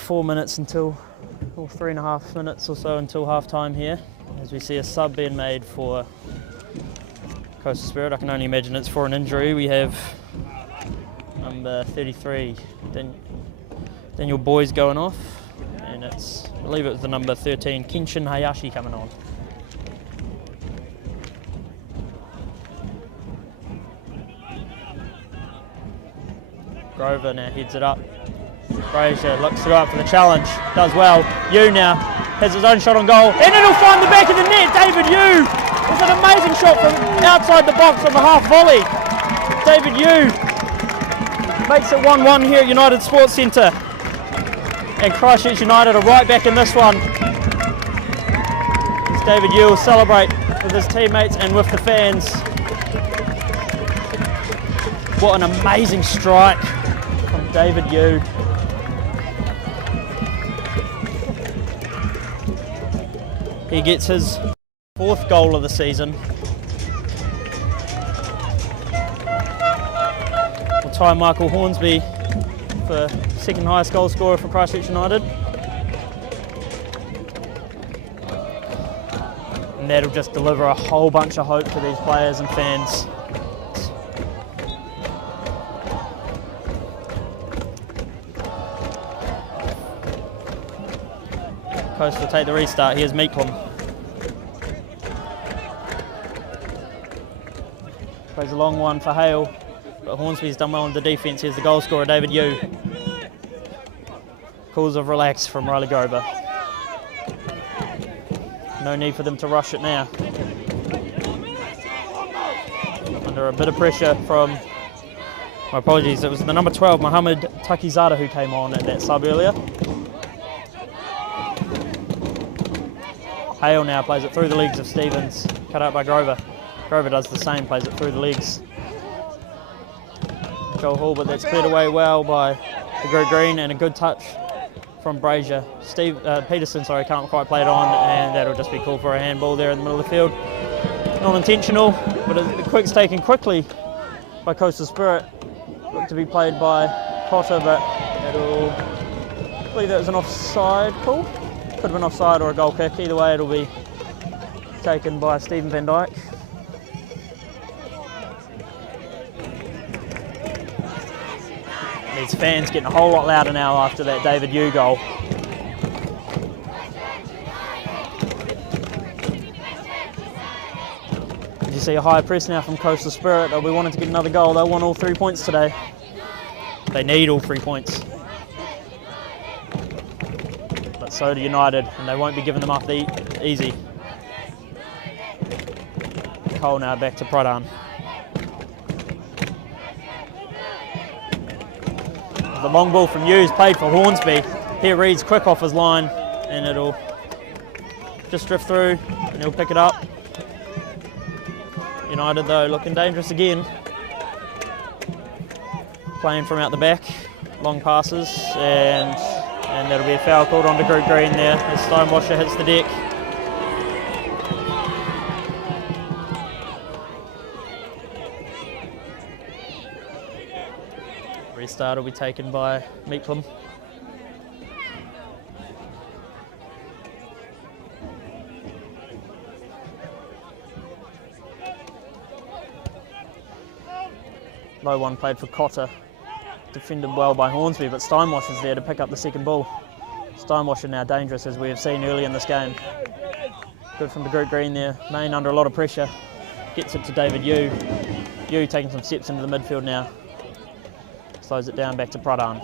Or 3.5 minutes or so until half time here, as we see a sub being made for Coastal Spirit. I can only imagine it's for an injury. We have number 33, Daniel Boys going off, and and I believe it was the number 13, Kenshin Hayashi, coming on. Grover now heads it up. Brazier looks it up for the challenge, does well. Yu now has his own shot on goal, and it'll find the back of the net. David Yu with an amazing shot from outside the box on the half volley. David Yu makes it 1-1 here at United Sports Centre. And Christchurch United are right back in this one. As David Yu will celebrate with his teammates and with the fans. What an amazing strike from David Yu. He gets his 4th goal of the season. Will tie Michael Hornsby for 2nd highest goal scorer for Christchurch United. And that'll just deliver a whole bunch of hope to these players and fans. Coast will take the restart. Here's Meeklem. Plays a long one for Hale, but Hornsby's done well in the defence. Here's the goal scorer, David Yu. Calls of relax from Riley Grover. No need for them to rush it now. Under a bit of pressure from, my apologies, it was the number 12, Mohamed Takizada, who came on at that sub earlier. Hale now plays it through the legs of Stevens, cut out by Grover. Grover does the same, plays it through the legs. Joel Hall, but that's cleared away well by the Group Green, and a good touch from Brazier. Peterson, can't quite play it on, and that'll just be called for a handball there in the middle of the field. Not intentional, but the quick's taken quickly by Coastal Spirit. Looked to be played by Potter, but I believe that was an offside call. Could have been offside or a goal kick. Either way, it'll be taken by Stephen Van Dyke. These fans getting a whole lot louder now after that David Yu goal. As you see, a high press now from Coastal Spirit. They'll be wanting to get another goal. They'll want all 3 points today. They need all 3 points. But so do United, and they won't be giving them up easy. Cole now back to Pradhan. The long ball from Hughes played for Hornsby. Here Reed's quick off his line, and it'll just drift through, and he'll pick it up. United though looking dangerous again. Playing from out the back, long passes, and that'll be a foul called onto Group Green there as Steinwasher hits the deck. Restart will be taken by Meeklem. Low one played for Cotter. Defended well by Hornsby, but Steinwasher's there to pick up the second ball. Steinwasher now dangerous, as we have seen early in this game. Good from the Group Green there. Main under a lot of pressure. Gets it to David Yu. Yu taking some steps into the midfield now. Slows it down back to Pradhan.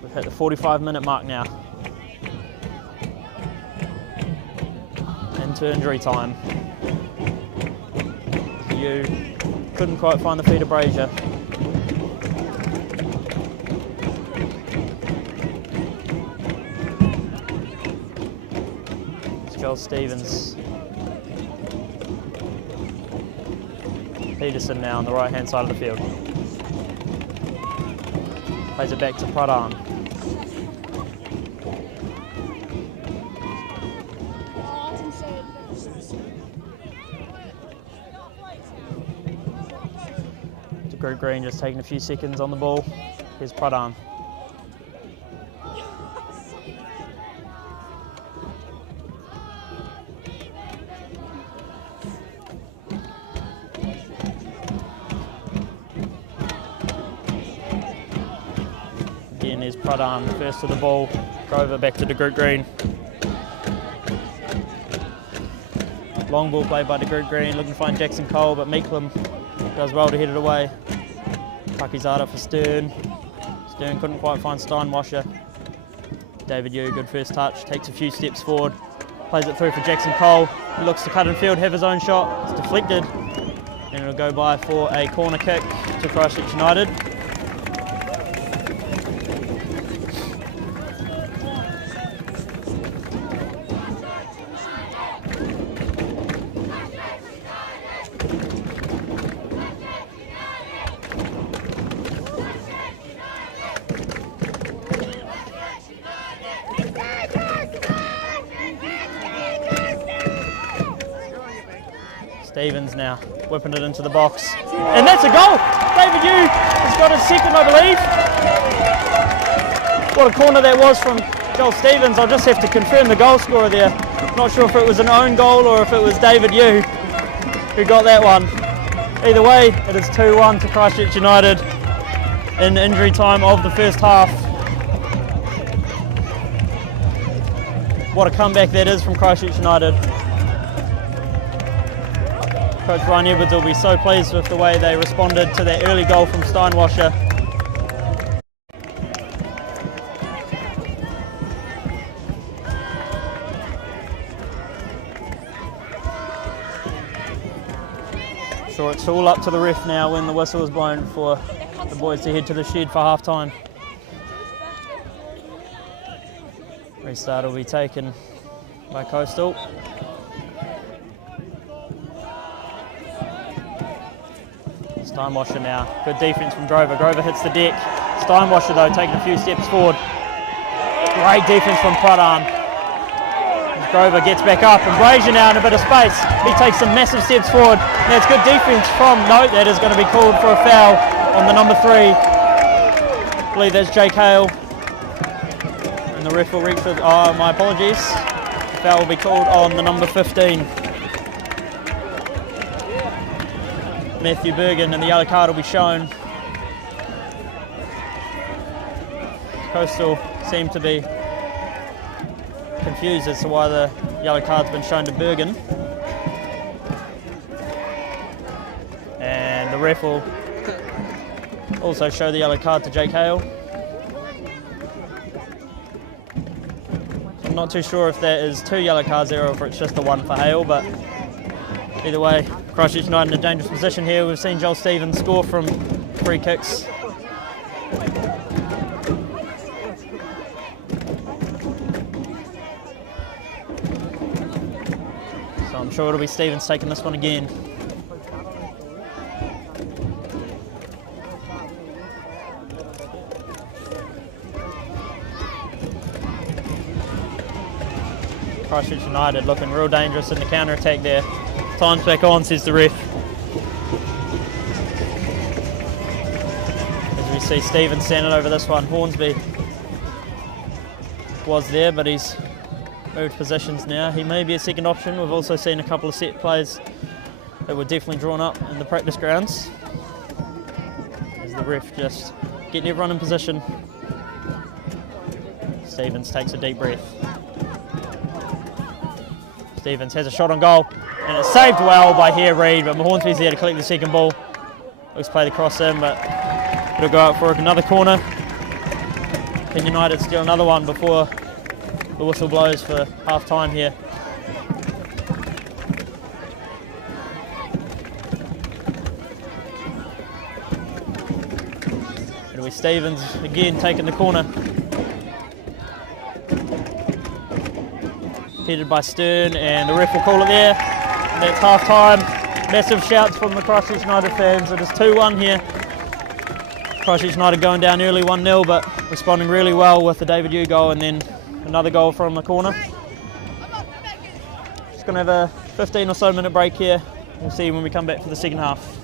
We've hit the 45-minute mark now. Into injury time. Yu couldn't quite find the feet of Brazier. It's Joel Stevens. Peterson now on the right-hand side of the field. Plays it back to Pradhan. To Group Green just taking a few seconds on the ball. Here's Pradhan. Again, there's Pradhan, first to the ball. Grover back to the group green. Long ball played by the group green, looking to find Jackson Cole, but Meeklam does well to head it away. Takizada for Stern. Stern couldn't quite find Steinwasher. David Yu, good first touch, takes a few steps forward, plays it through for Jackson Cole. He looks to cut in field, have his own shot. It's deflected, and it'll go by for a corner kick to Christchurch United. Stevens now whipping it into the box, and that's a goal. David Yu has got his second, I believe. What a corner that was from Joel Stevens. I'll just have to confirm the goal scorer there. Not sure if it was an own goal or if it was David Yu who got that one. Either way, it is 2-1 to Christchurch United in injury time of the first half. What a comeback that is from Christchurch United. Coach Ryan Edwards will be so pleased with the way they responded to that early goal from Steinwasher. Sure, it's all up to the ref now when the whistle is blown for the boys to head to the shed for half time. Restart will be taken by Coastal. Steinwasher now, good defence from Grover. Grover hits the deck. Steinwasher though taking a few steps forward. Great defence from Pradhan. Grover gets back up, and Brazier now in a bit of space. He takes some massive steps forward. Now it's good defence from, no, that is going to be called for a foul on the number 3. I believe that's Jake Hale. And the ref will reach with, oh, my apologies. The foul will be called on the number 15. Matthew Bergen, and the yellow card will be shown. Coastal seem to be confused as to why the yellow card's been shown to Bergen. And the ref will also show the yellow card to Jake Hale. I'm not too sure if that is 2 yellow cards there or if it's just the one for Hale, but either way, Christchurch United in a dangerous position here. We've seen Joel Stevens score from free kicks. So I'm sure it'll be Stevens taking this one again. Christchurch United looking real dangerous in the counter-attack there. Time's back on, says the ref. As we see Stevens standing over this one. Hornsby was there, but he's moved positions now. He may be a second option. We've also seen a couple of set plays that were definitely drawn up in the practice grounds. As the ref just getting everyone in position. Stevens takes a deep breath. Stevens has a shot on goal, and it's saved well by Hare Reid, but Hornsby's there to collect the second ball. Looks to play the cross in, but it'll go out for another corner. Can United steal another one before the whistle blows for half time here? It'll be Stevens again taking the corner. Headed by Stern, and the ref will call it there. And that's half time. Massive shouts from the Christchurch United fans. It is 2-1 here. Christchurch United going down early 1-0, but responding really well with the David Yu goal and then another goal from the corner. Just going to have a 15 or so minute break here. We'll see when we come back for the second half.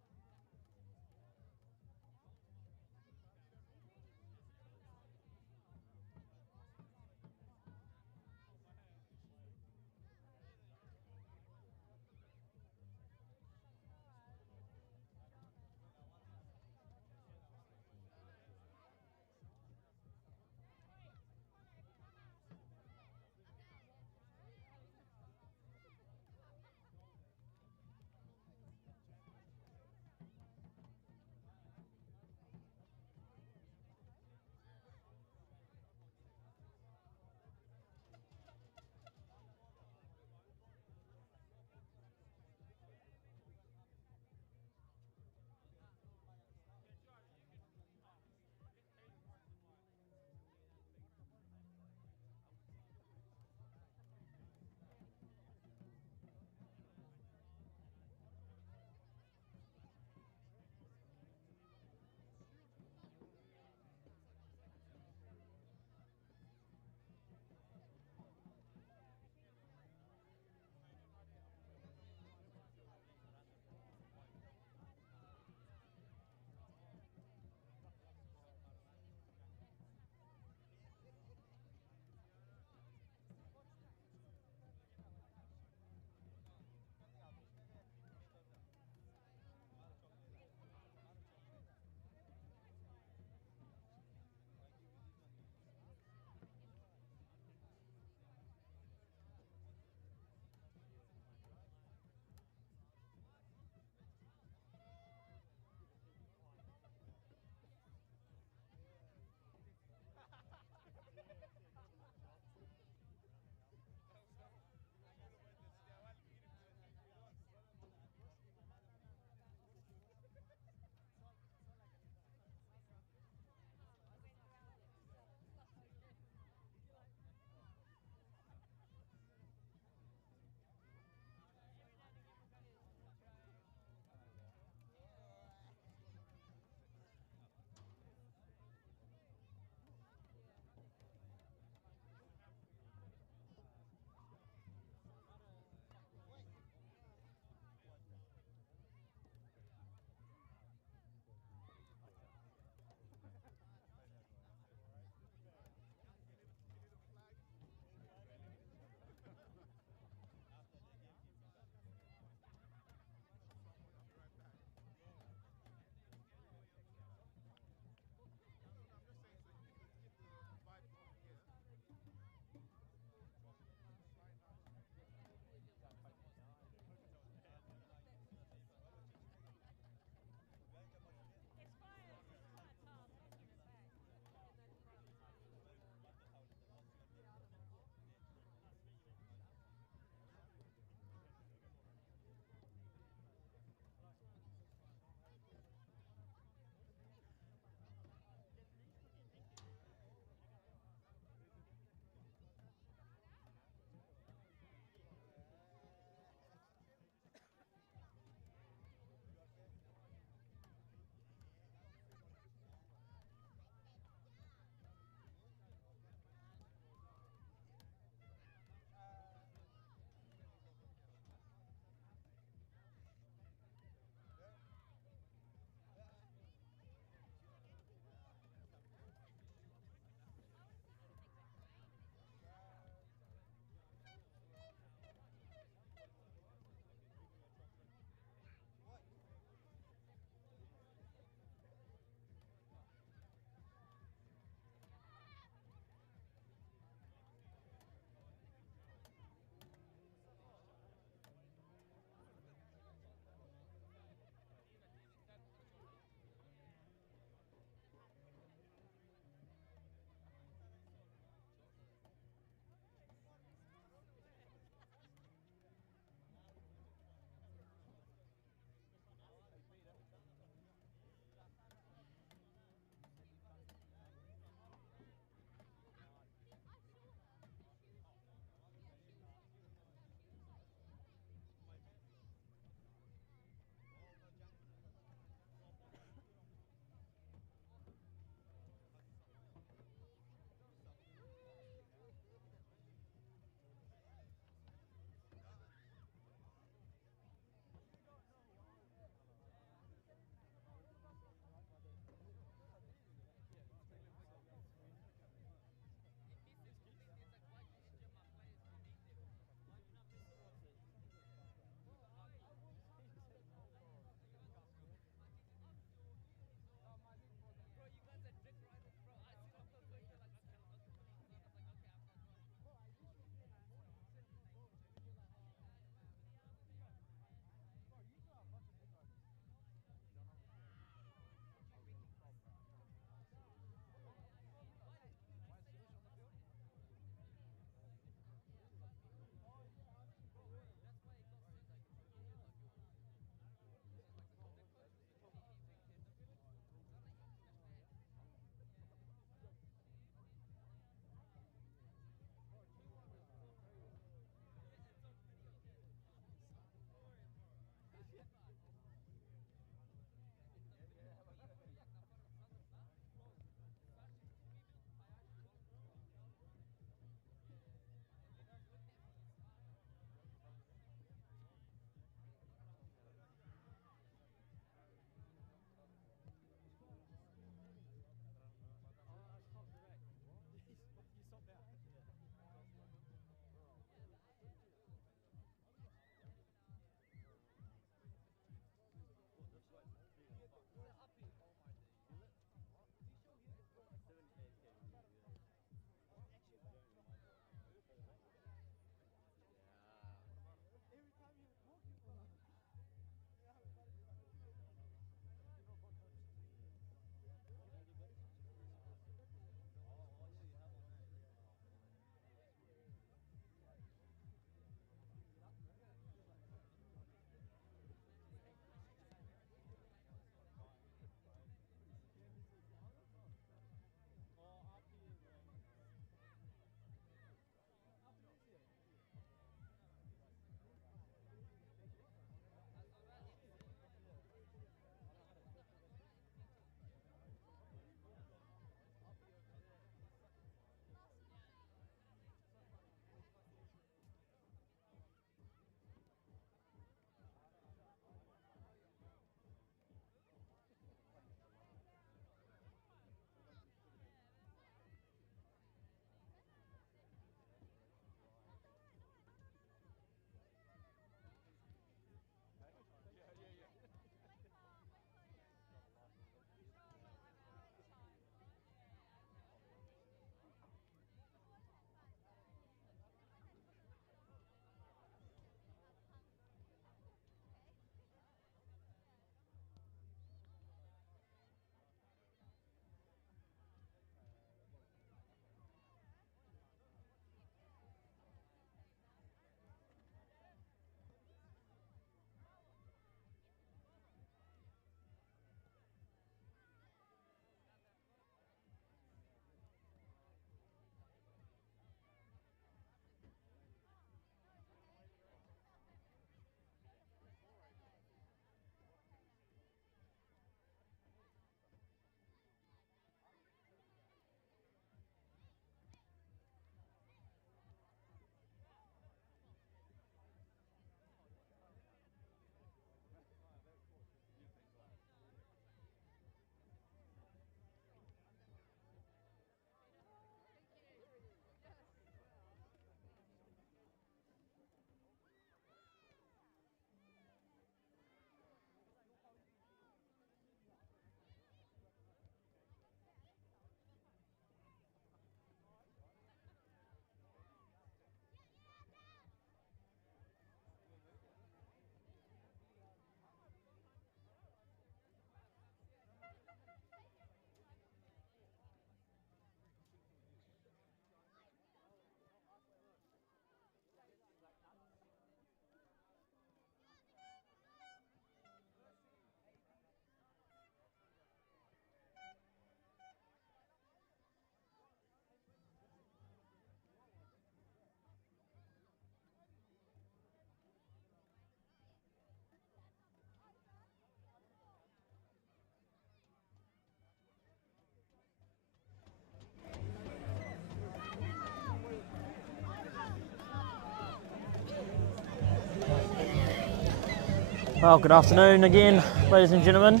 Well, good afternoon again, ladies and gentlemen.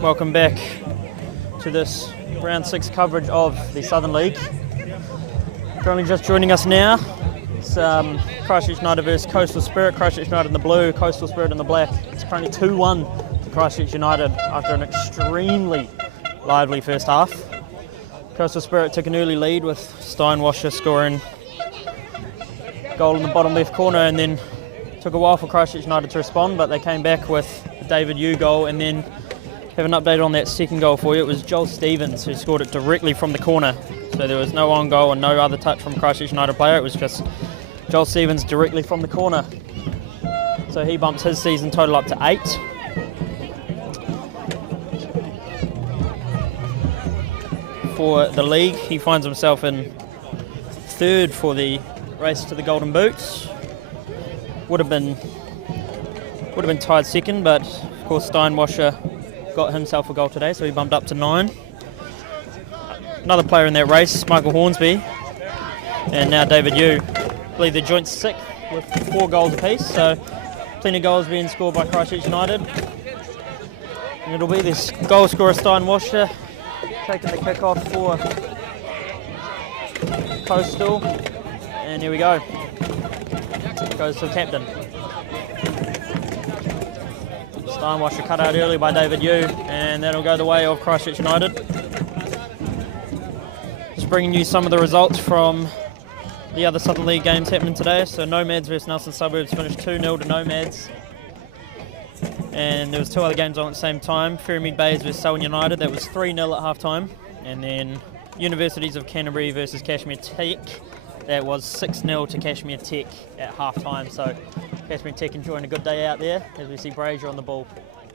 Welcome back to this round 6 coverage of the Southern League. Currently just joining us now, it's Christchurch United versus Coastal Spirit. Christchurch United in the blue, Coastal Spirit in the black. It's currently 2-1 to Christchurch United after an extremely lively first half. Coastal Spirit took an early lead with Steinwasser scoring goal in the bottom left corner, and then took a while for Christchurch United to respond, but they came back with a David Yu goal. And then have an update on that second goal for you. It was Joel Stevens who scored it directly from the corner. So there was no on goal and no other touch from Christchurch United player. It was just Joel Stevens directly from the corner. So he bumps his season total up to 8. For the league, he finds himself in 3rd for the race to the Golden Boots. Would have been tied 2nd, but of course Steinwasser got himself a goal today, so he bumped up to 9. Another player in that race, Michael Hornsby, and now David Yu. I believe they're joint 6th with 4 goals apiece, so plenty of goals being scored by Christchurch United. And it'll be this goal scorer Steinwasser taking the kick off for Coastal, and here we go. Goes to the captain. Steinwasser cut out early by David Yu, and that'll go the way of Christchurch United. Just bringing you some of the results from the other Southern League games happening today. So Nomads versus Nelson Suburbs finished 2-0 to Nomads. And there was 2 other games on at the same time. Ferrymead Bays versus Selwyn United, that was 3-0 at half time. And then Universities of Canterbury versus Cashmere Tech, that was 6-0 to Cashmere Tech at half time. So Cashmere Tech enjoying a good day out there as we see Brazier on the ball.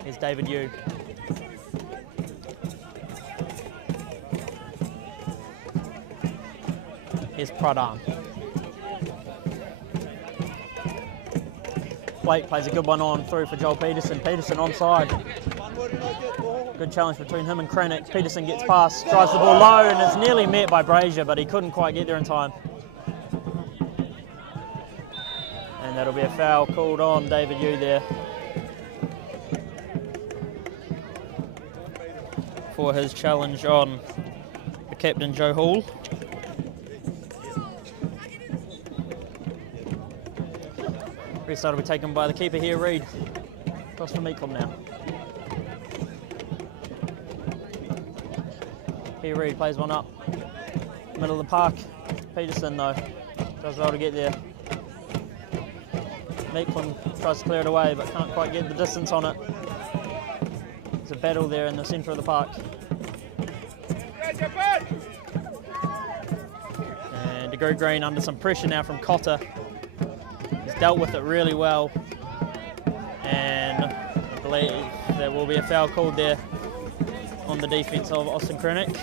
Here's David Yu. Here's Pradhan. Blake plays a good one on through for Joel Peterson. Peterson onside. Good challenge between him and Kranick. Peterson gets past, drives the ball low, and it's nearly met by Brazier, but he couldn't quite get there in time. And that'll be a foul called on David Yu there for his challenge on the captain, Joe Hall. Restart will be taken by the keeper here, Reid. Across from Meeklum now. Here Reid plays one up. Middle of the park. Peterson though does well to get there. Meeklum tries to clear it away but can't quite get the distance on it. There's a battle there in the centre of the park. And De Groot Green under some pressure now from Cotter. He's dealt with it really well, and I believe there will be a foul called there on the defence of Austin Kranick.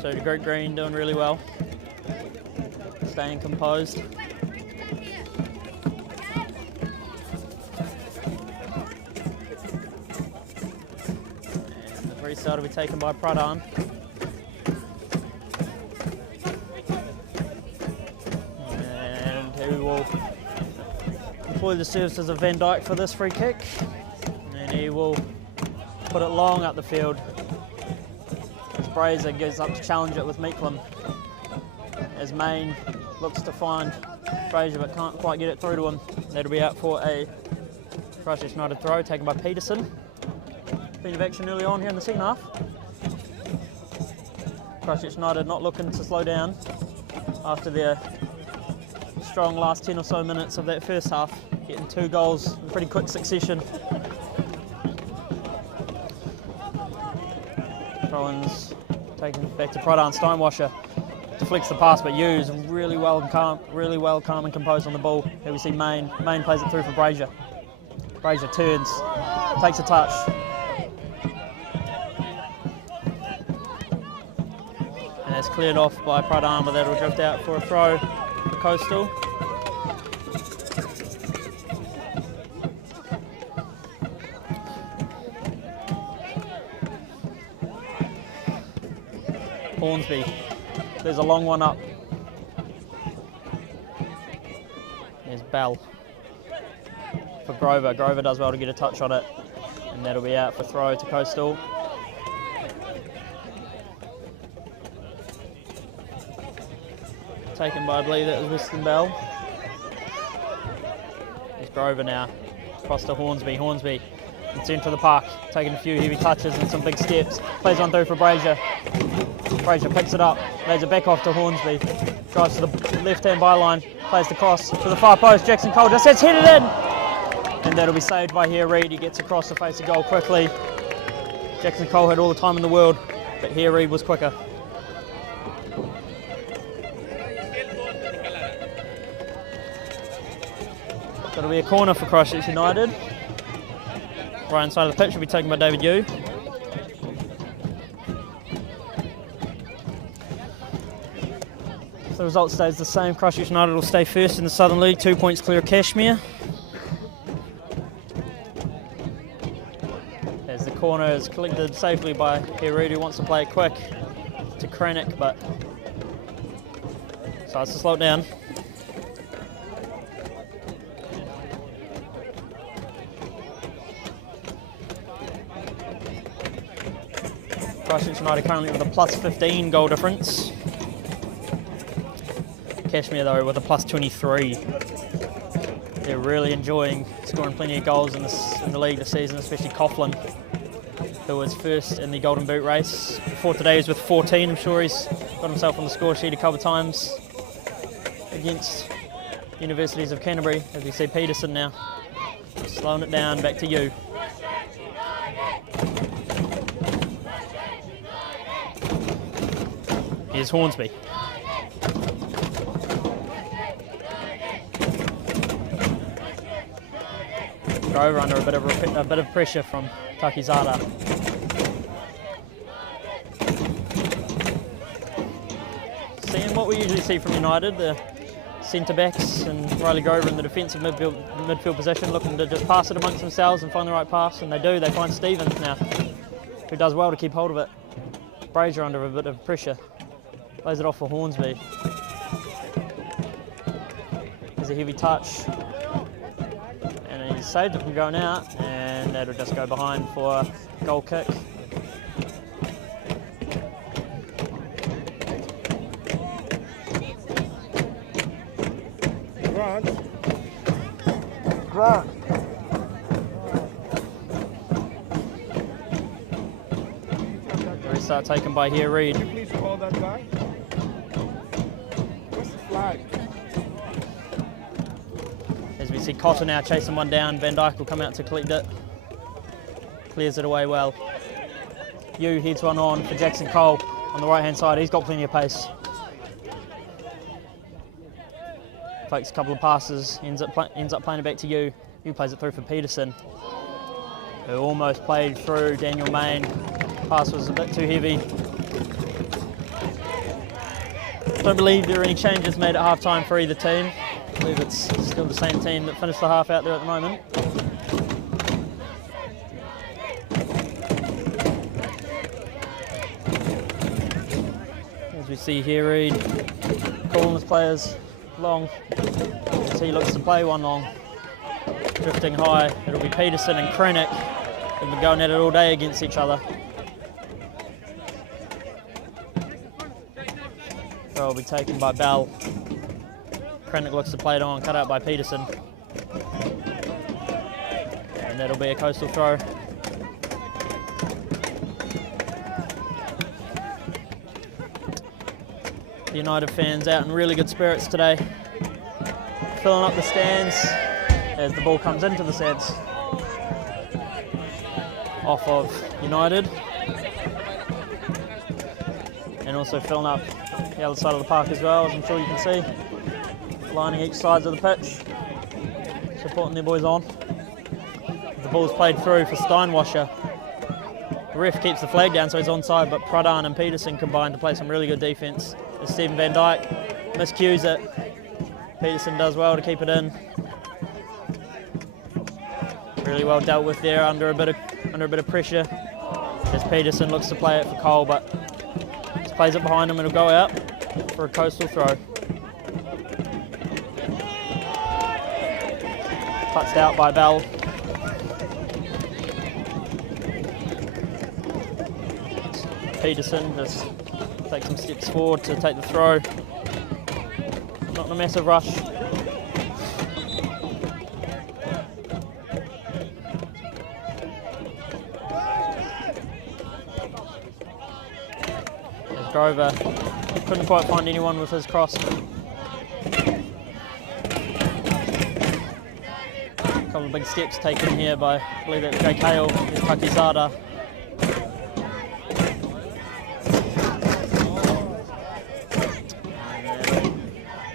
So De Groot Green doing really well, staying composed. And the restart will be taken by Pradhan. Who will employ the services of Van Dijk for this free kick, and he will put it long up the field as Brazier goes up to challenge it with Meeklum, as Main looks to find Brazier but can't quite get it through to him. That'll be out for a Christchurch United throw taken by Peterson. Bit of action early on here in the second half. Christchurch United not looking to slow down after their strong last 10 or so minutes of that first half, getting 2 goals in pretty quick succession. Throw-ins taken back to Pradhan. Steinwasser deflects the pass, but Yu's really well calm and composed on the ball. Here we see Main. Main plays it through for Brazier. Brazier turns, takes a touch. And that's cleared off by Pradhan, but that'll drift out for a throw for Coastal. Hornsby, there's a long one up. There's Bell for Grover. Grover does well to get a touch on it, and that'll be out for throw to Coastal. Taken by, I believe that was Western Bell. There's Grover now, across to Hornsby. Hornsby in centre of the park, taking a few heavy touches and some big steps. Plays on through for Brazier. Brazier picks it up, lays it back off to Hornsby. Drives to the left-hand byline, plays the cross to the far post. Jackson Cole just sets headed in, and that'll be saved by here Reid. He gets across the face of goal quickly. Jackson Cole had all the time in the world, but here Reid was quicker. That'll be a corner for Christchurch United. Right inside of the pitch will be taken by David Yu. If the result stays the same, Christchurch United will stay first in the Southern League, 2 points clear of Cashmere. As the corner is collected safely by Herud, who wants to play it quick to Kranich, but decides to slow it down. Christchurch United currently with a plus 15 goal difference. Cashmere though with a plus 23. They're really enjoying scoring plenty of goals in the league this season, especially Coughlin, who was first in the Golden Boot race. Before today he was with 14. I'm sure he's got himself on the score sheet a couple of times against Universities of Canterbury. As we see Peterson now slowing it down, back to you. Here's Hornsby. Grover under a bit of pressure from Takizada. Seeing what we usually see from United, the centre backs and Riley Grover in the defensive midfield position, looking to just pass it amongst themselves and find the right pass, and they do. They find Stevens now, who does well to keep hold of it. Brazier under a bit of pressure. Plays it off for Hornsby. There's a heavy touch. And he's saved it from going out. And that'll just go behind for a goal kick. Grant. Restart taken by here Reid. Can you please call that guy? What's the flag? As we see Cotter now chasing one down, Van Dijk will come out to collect it. Clears it away well. Yu heads one on for Jackson Cole on the right hand side. He's got plenty of pace. Fakes a couple of passes, ends up playing it back to Yu. Yu plays it through for Peterson, who almost played through Daniel Main. Pass was a bit too heavy. Don't believe there are any changes made at half-time for either team. I believe it's still the same team that finished the half out there at the moment. As we see here, Reid calling his players long as he looks to play one long. Drifting high, it'll be Peterson and Kranich who've been going at it all day against each other. Throw will be taken by Bell. Kranich looks to play it on, cut out by Peterson. And that'll be a Coastal throw. The United fans out in really good spirits today. Filling up the stands as the ball comes into the stands. Off of United. And also filling up the other side of the park as well, as I'm sure you can see. Lining each sides of the pitch. Supporting their boys on. The ball's played through for Steinwasser. The ref keeps the flag down so he's onside, but Pradhan and Peterson combine to play some really good defence. As Stephen Van Dijk miscues it. Peterson does well to keep it in. Really well dealt with there under a bit of pressure. As Peterson looks to play it for Cole, but just plays it behind him and it'll go out for a Coastal throw. touched out by Bell. Peterson just takes some steps forward to take the throw. Not in a massive rush. There's Grover. Couldn't quite find anyone with his cross. A couple of big steps taken here by, I believe that's Jake Hale, there's Takizada.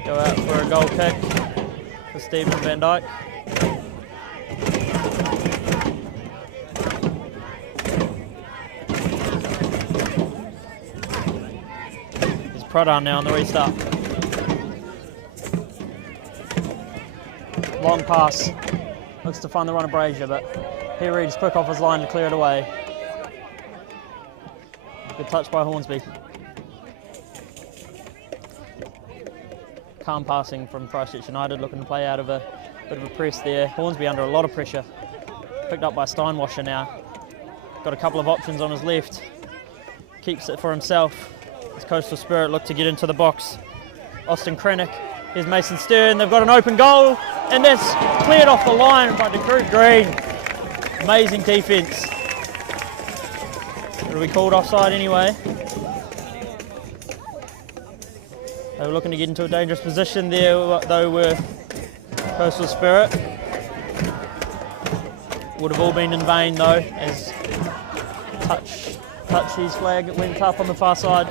Go out for a goal kick for Stephen Van Dyke. There's Pradhan now on the restart. Long pass. Looks to find the run of Brazier, but here Reed's quick off his line to clear it away. Good touch by Hornsby. Calm passing from Christchurch United, looking to play out of a bit of a press there. Hornsby under a lot of pressure. Picked up by Steinwasser now. Got a couple of options on his left. Keeps it for himself. As Coastal Spirit look to get into the box. Austin Krennick. Here's Mason Stern. They've got an open goal, and that's cleared off the line by Recruit Green. Amazing defence. It'll be called offside anyway. They were looking to get into a dangerous position there, though, were Coastal Spirit. Would have all been in vain, though, as Touchy's flag went up on the far side.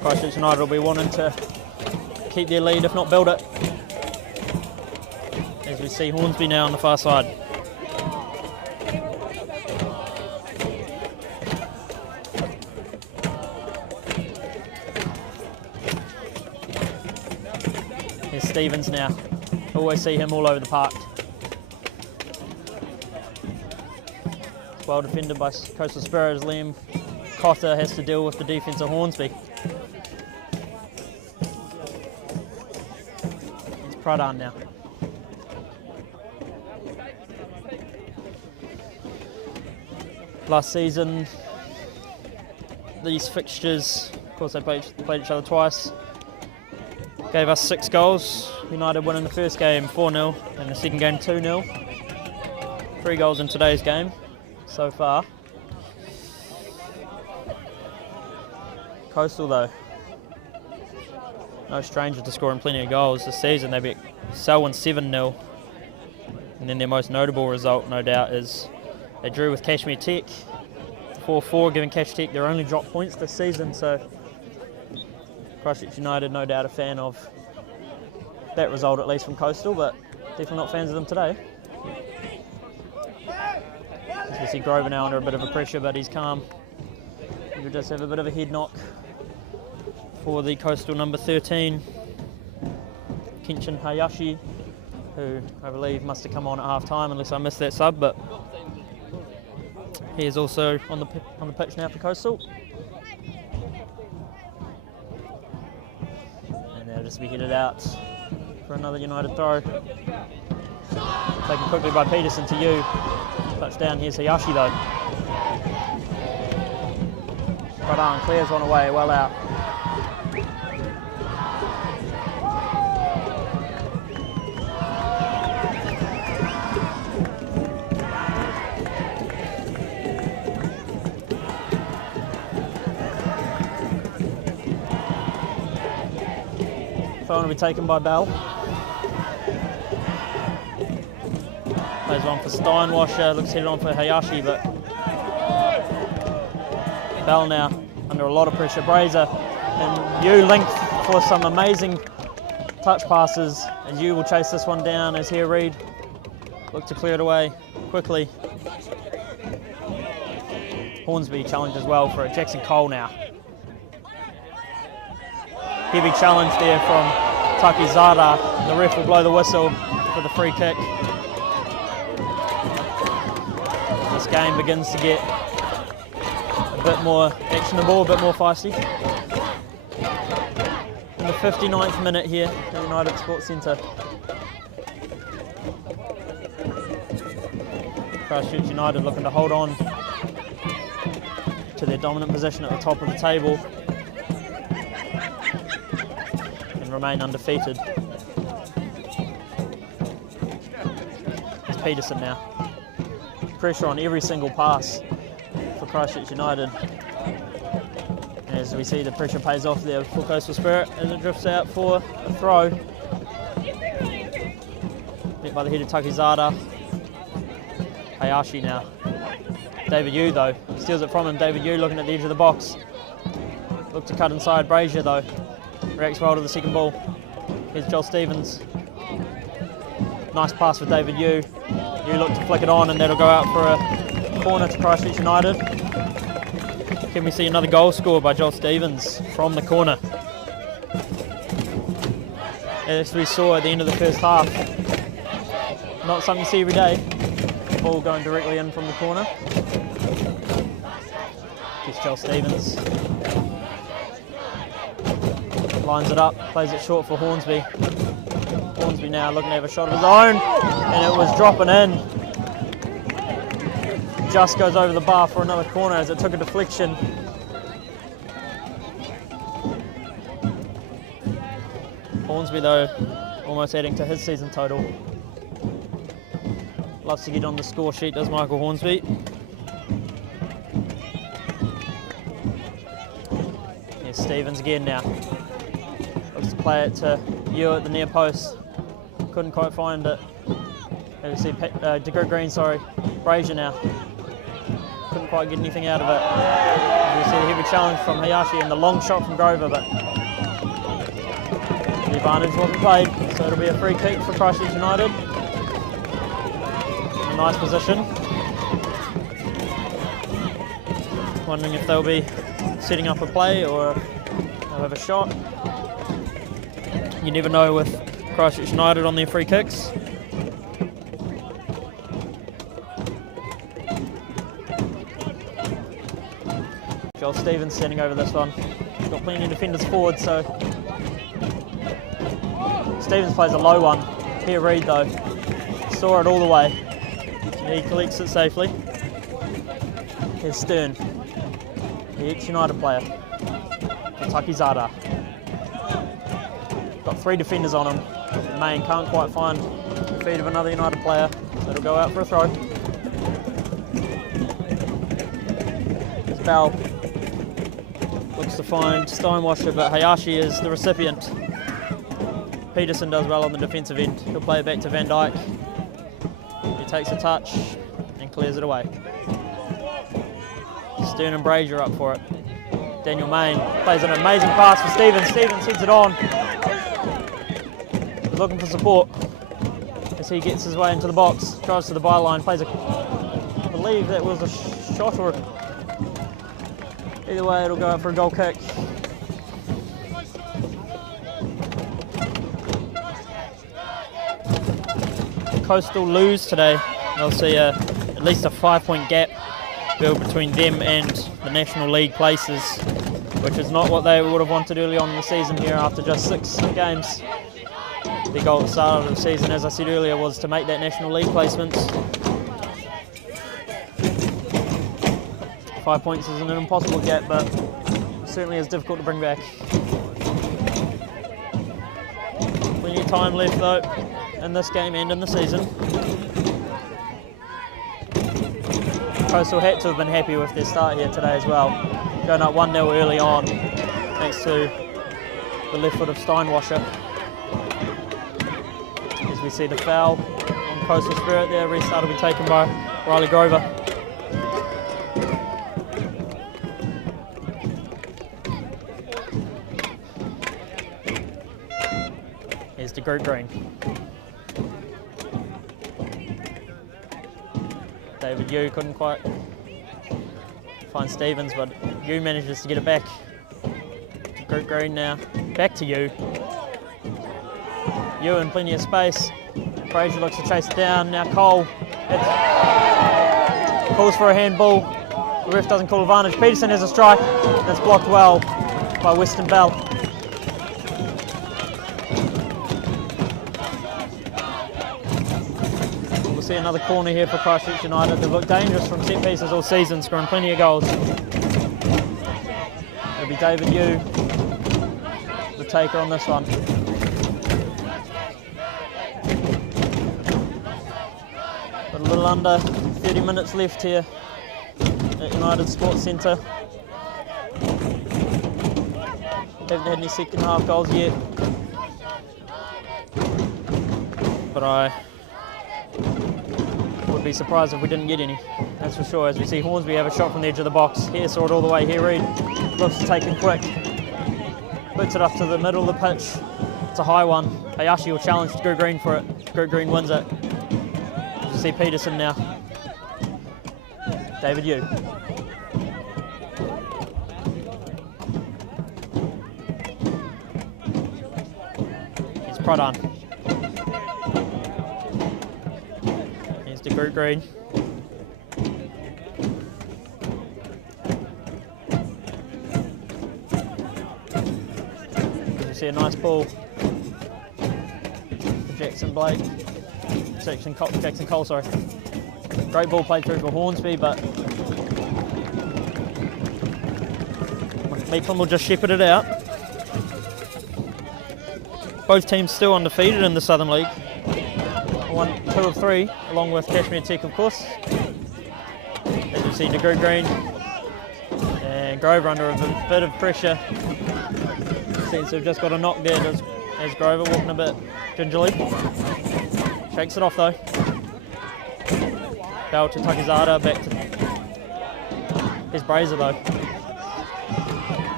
Christchurch United will be wanting to keep their lead, if not build it. As we see Hornsby now on the far side. Here's Stevens now. Always see him all over the park. It's well defended by Coastal Spirit as Liam Cotter has to deal with the defence of Hornsby. It's Pradhan now. Last season, these fixtures, of course they played each other twice, gave us 6 goals. United won in the first game 4-0 and the second game 2-0. 3 goals in today's game so far. Coastal though, no stranger to scoring plenty of goals this season. They beat Selwyn 7-0, and then their most notable result, no doubt, is they drew with Cashmere Tech 4-4, giving Cash Tech their only drop points this season. So Christchurch United, no doubt a fan of that result, at least from Coastal, but definitely not fans of them today. As we see Grover now under a bit of a pressure, but he's calm. He does have a bit of a head knock for the Coastal number 13, Kenshin Hayashi, who I believe must have come on at half time, unless I missed that sub, but he is also on the pitch now for Coastal. And they'll just be headed out for another United throw. Taken quickly by Peterson to you. Touchdown, here's Hayashi though. Pradhan clears one away, well out. Phone will be taken by Bell. Plays one for Steinwasser, looks headed on for Hayashi, but Bell now under a lot of pressure. Brazier and you linked for some amazing touch passes, and you will chase this one down as here Reed look to clear it away quickly. Hornsby challenge as well for it. Jackson Cole now. Heavy challenge there from Takizada. The ref will blow the whistle for the free kick. This game begins to get a bit more actionable, a bit more feisty. In the 59th minute here at the United Sports Centre. Christchurch United looking to hold on to their dominant position at the top of the table and remain undefeated. It's Peterson now. Pressure on every single pass for Christchurch United. As we see, the pressure pays off there for Coastal Spirit as it drifts out for a throw. Met by the head of Takizada. Hayashi now. David Yu though, steals it from him. David Yu looking at the edge of the box. Look to cut inside. Brazier though, reacts well to the second ball. Here's Joel Stevens. Nice pass for David Yu. Yu look to flick it on and that'll go out for a corner to Christchurch United. Can we see another goal scored by Joel Stevens from the corner? As we saw at the end of the first half. Not something you see every day. Ball going directly in from the corner. Here's Joel Stevens. Lines it up, plays it short for Hornsby. Hornsby now looking to have a shot of his own, and it was dropping in. Just goes over the bar for another corner as it took a deflection. Hornsby though, almost adding to his season total. Loves to get on the score sheet, does Michael Hornsby. Here's Stevens again now. Looks to play it to Yu at the near post. Couldn't quite find it. As you see, DeGroot Green, sorry. Brazier now. Couldn't quite get anything out of it. You see the heavy challenge from Hayashi and the long shot from Grover, but the advantage wasn't played, so it'll be a free kick for Christchurch United. A nice position. Wondering if they'll be setting up a play or they'll have a shot. You never know with Christchurch United on their free kicks. Joel Stevens standing over this one. He's got plenty of defenders forward, so Stevens plays a low one. Here Reid though, saw it all the way. He collects it safely. Here's Stern, the ex-United player, for Takizada. Got three defenders on him. Main can't quite find the feet of another United player, so it'll go out for a throw. Here's Bell. Looks to find Steinwasher, but Hayashi is the recipient. Peterson does well on the defensive end. He'll play it back to Van Dyke. He takes a touch and clears it away. Stern and Brazier up for it. Daniel Main plays an amazing pass for Stevens. Stevens heads it on. He's looking for support as he gets his way into the box. Drives to the byline, plays a... I believe that was a shot or... Either way, it'll go out for a goal kick. Coastal lose today. They'll see at least a 5-point gap build between them and the National League places, which is not what they would have wanted early on in the season here after just 6 games. The goal at the start of the season, as I said earlier, was to make that National League placement. 5 points isn't an impossible gap, but certainly is difficult to bring back. Plenty of time left though in this game and in the season. Coastal had to have been happy with their start here today as well. Going up 1-0 early on, thanks to the left foot of Steinwasher. As we see the foul on Coastal Spirit there, restart will be taken by Riley Grover. Here's DeGroot Green. David Yu couldn't quite find Stevens, but Yu manages to get it back. DeGroot Green now, back to Yu. Yu in plenty of space. Brazier looks to chase it down. Now Cole calls for a handball. The ref doesn't call advantage. Peterson has a strike. That's blocked well by Weston Bell. see another corner here for Christchurch United. They've looked dangerous from set pieces all season, scoring plenty of goals. It'll be David Yu, the taker on this one. Got a little under 30 minutes left here at United Sports Centre. Haven't had any second half goals yet, but I would be surprised if we didn't get any, that's for sure. As we see Hornsby have a shot from the edge of the box. Here saw it all the way, here Reid looks to take it quick, puts it up to the middle of the pitch. It's a high one. Hayashi will challenge Drew Green for it. Drew Green wins it. You see Peterson now. David Yu. It's Pradhan. Here's the Drew Green. You see a nice ball for Jackson Cole, sorry. Great ball played through for Hornsby, but Meekland will just shepherd it out. Both teams still undefeated in the Southern League. 2 of 3, along with Kashmir Tech, of course. As you see, Drew Green and Grover under a bit of pressure. Seems to have just got a knock there as Grover walking a bit gingerly. Shakes it off though. Bell to Takizada, back to his Brazier though.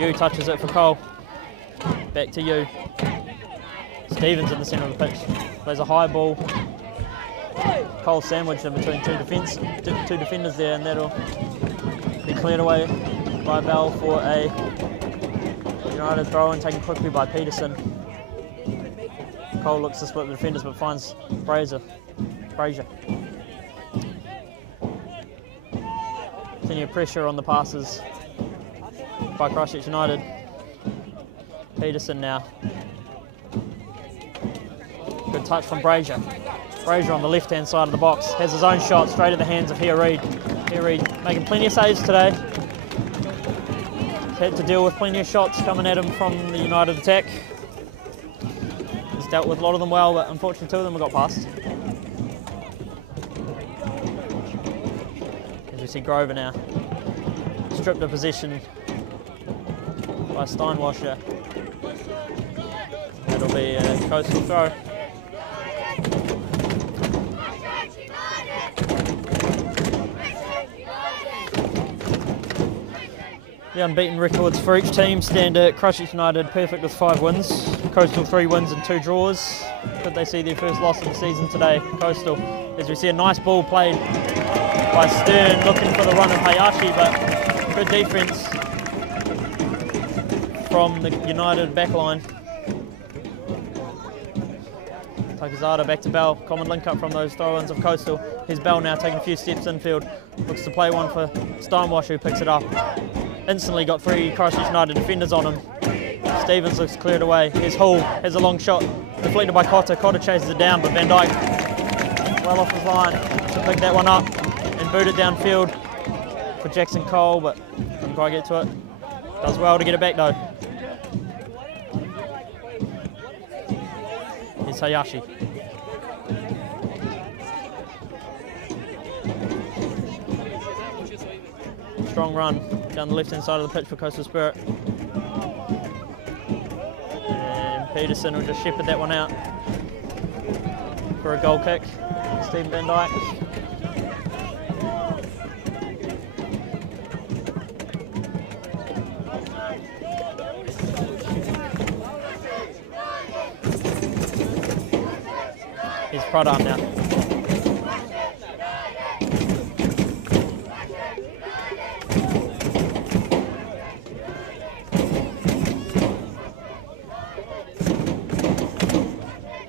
Yu touches it for Cole. Back to Yu. Stevens in the centre of the pitch. Plays a high ball. Cole sandwiched in between two defenders there, and that'll be cleared away by Bell for a United throw in, taken quickly by Peterson. Cole looks to split the defenders but finds Brazier. Plenty of pressure on the passes by Christchurch United. Peterson now. Good touch from Brazier. Brazier on the left-hand side of the box has his own shot straight at the hands of Reid. Reid making plenty of saves today. He's had to deal with plenty of shots coming at him from the United attack. He's dealt with a lot of them well, but unfortunately 2 of them have got past. As we see Grover now, stripped of possession by Steinwasher. That'll be a coastal throw. The unbeaten records for each team stand at Christchurch United perfect with 5 wins, Coastal 3 wins and 2 draws. Could they see their first loss of the season today, Coastal? As we see a nice ball played by Stern, looking for the run of Hayashi, but good defence from the United backline. Takizada back to Bell, common link up from those throw-ins of Coastal. Here's Bell now taking a few steps infield, looks to play one for Steinwash, who picks it up. Instantly got 3 Christchurch United defenders on him. Stevens looks cleared away. Here's Hall, has a long shot, deflected by Cotter. Cotter chases it down, but Van Dyke well off his line to pick that one up and boot it downfield for Jackson Cole, but couldn't quite get to it. Does well to get it back though. Here's Hayashi. Strong run down the left-hand side of the pitch for Coastal Spirit. And Peterson will just shepherd that one out for a goal kick. Stephen Van Dyke. Here's Pradhan now.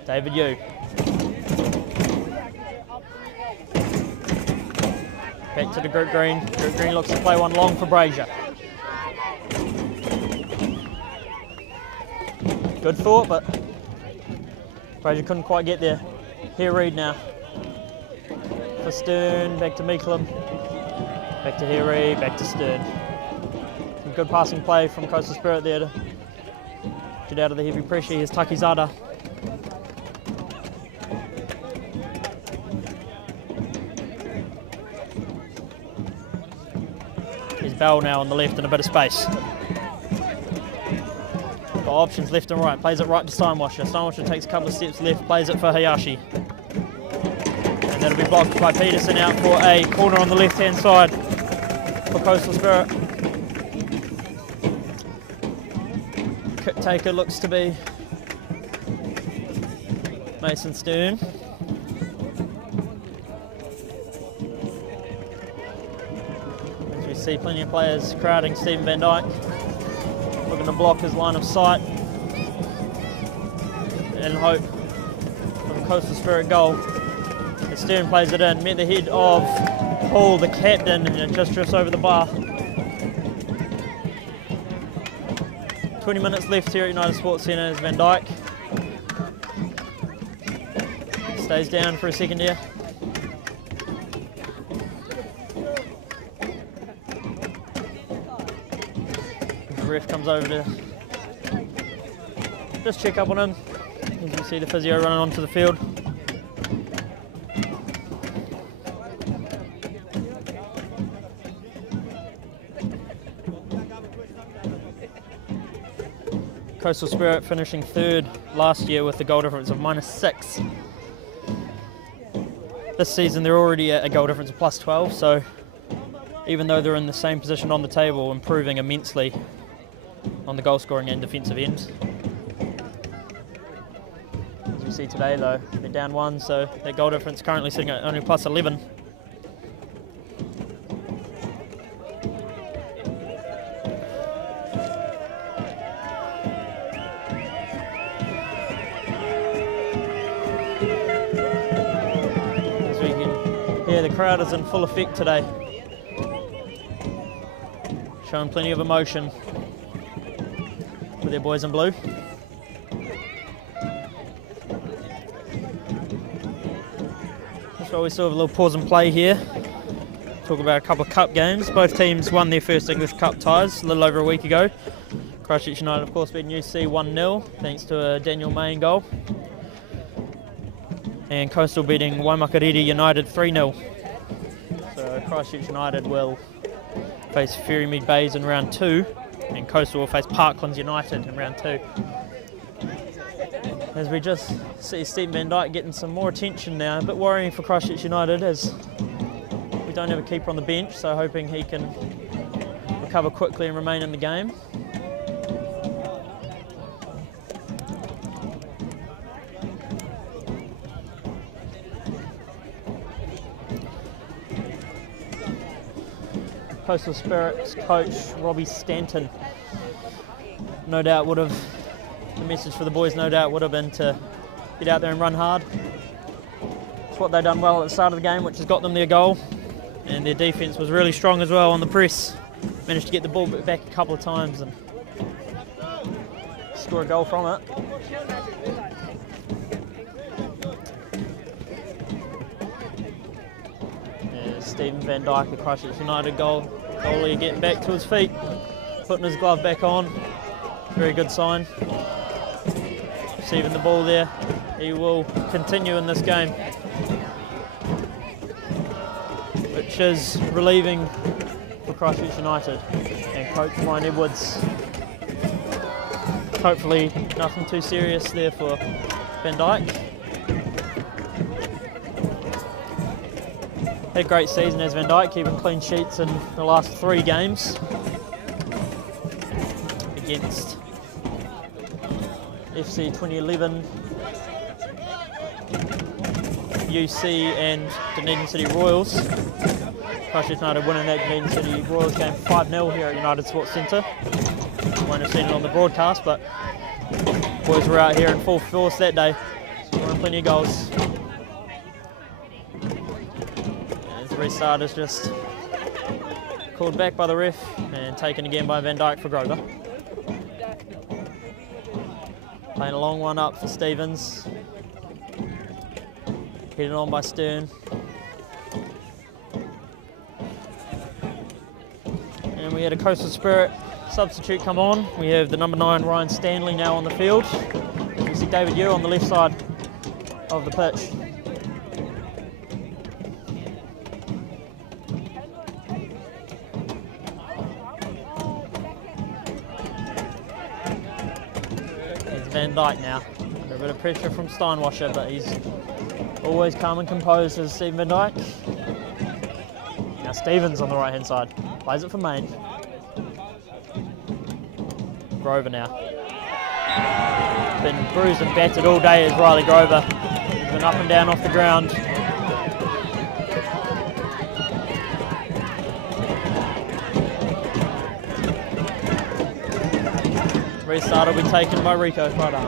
David Yu. Back to the Group Green. Group Green looks to play one long for Brazier. Good thought, but Brazier couldn't quite get there. Here Reid now. for Stern, back to Meeklem, back to Harry, back to Stern. Some good passing play from Coastal Spirit there to get out of the heavy pressure. Here's Takizada. Here's Bell now on the left in a bit of space. Got options left and right, plays it right to Steinwasher. Steinwasher takes a couple of steps left, plays it for Hayashi. And that'll be blocked by Peterson out for a corner on the left hand side for Coastal Spirit. Kick taker looks to be Mason Stern. As we see plenty of players crowding Stephen Van Dyke, looking to block his line of sight and hope of a Coastal Spirit goal. And Stern plays it in, met the head of Paul, the captain, and it just drifts over the bar. 20 minutes left here at United Sports Centre as Van Dyke stays down for a second here. The ref comes over to just check up on him. As you see the physio running onto the field. Coastal Spirit finishing third last year with a goal difference of -6. This season they're already at a goal difference of +12, so even though they're in the same position on the table, improving immensely on the goal scoring and defensive end. As we see today though, they're down 1, so that goal difference currently sitting at only +11. The crowd is in full effect today, showing plenty of emotion with their boys in blue. That's why we still have a little pause and play here. Talk about a couple of cup games. Both teams won their first English Cup ties a little over a week ago. Christchurch United, of course, beating UC 1-0 thanks to a Daniel Main goal. And Coastal beating Waimakariri United 3-0. So Christchurch United will face Ferrymead Bays in round 2, and Coastal will face Parklands United in round 2. As we just see Stephen Van Dyke getting some more attention now, a bit worrying for Christchurch United as we don't have a keeper on the bench, so hoping he can recover quickly and remain in the game. Coastal Spirit's coach, Robbie Stanton, no doubt would have, the message for the boys no doubt would have been to get out there and run hard. It's what they've done well at the start of the game, which has got them their goal. And their defence was really strong as well on the press. Managed to get the ball back a couple of times and score a goal from it. Stephen Van Dyke, the Christchurch United goalie, getting back to his feet, putting his glove back on. Very good sign. Receiving the ball there. He will continue in this game, which is relieving for Christchurch United and coach Ryan Edwards. Hopefully nothing too serious there for Van Dyke. Had a great season as Van Dyke, keeping clean sheets in the last 3 games against FC 2011, UC and Dunedin City Royals. Christchurch United winning that Dunedin City Royals game 5-0 here at United Sports Centre. You won't have seen it on the broadcast, but boys were out here in full force that day, scoring plenty of goals. Restart is just called back by the ref and taken again by Van Dyke for Grover. Playing a long one up for Stevens. Headed on by Stern. we had a Coastal Spirit substitute come on. We have the number 9 Ryan Stanley now on the field. You see David Yu on the left side of the pitch. It's Van Dyke now, under a bit of pressure from Steinwasser, but he's always calm and composed as Stephen Van Dyke. Now Stevens on the right hand side, plays it for Main. Grover now. Been bruised and battered all day as Riley Grover. He's been up and down off the ground. Restart will be taken by Rico Prada.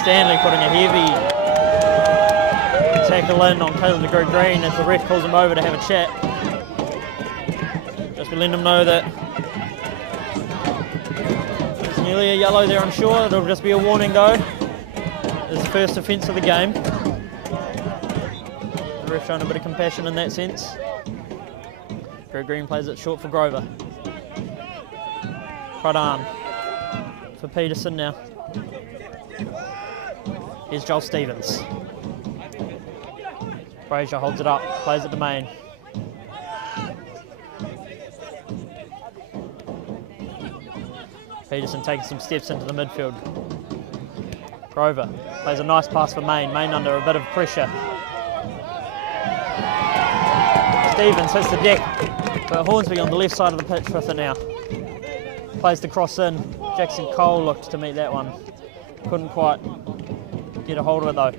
Stanley putting a heavy tackle in on Caleb Green as the ref calls him over to have a chat. Just to let him know that there's nearly a yellow there, I'm sure. It'll just be a warning though. It's the first offence of the game. The ref showing a bit of compassion in that sense. Green plays it short for Grover. Pradhan for Peterson now. Here's Joel Stevens. Fraser holds it up, plays it to Main. Peterson taking some steps into the midfield. Grover plays a nice pass for Main. Main under a bit of pressure. Stevens hits the deck, but Hornsby on the left side of the pitch with it now. Plays the cross in. Jackson Cole looked to meet that one. Couldn't quite get a hold of it though.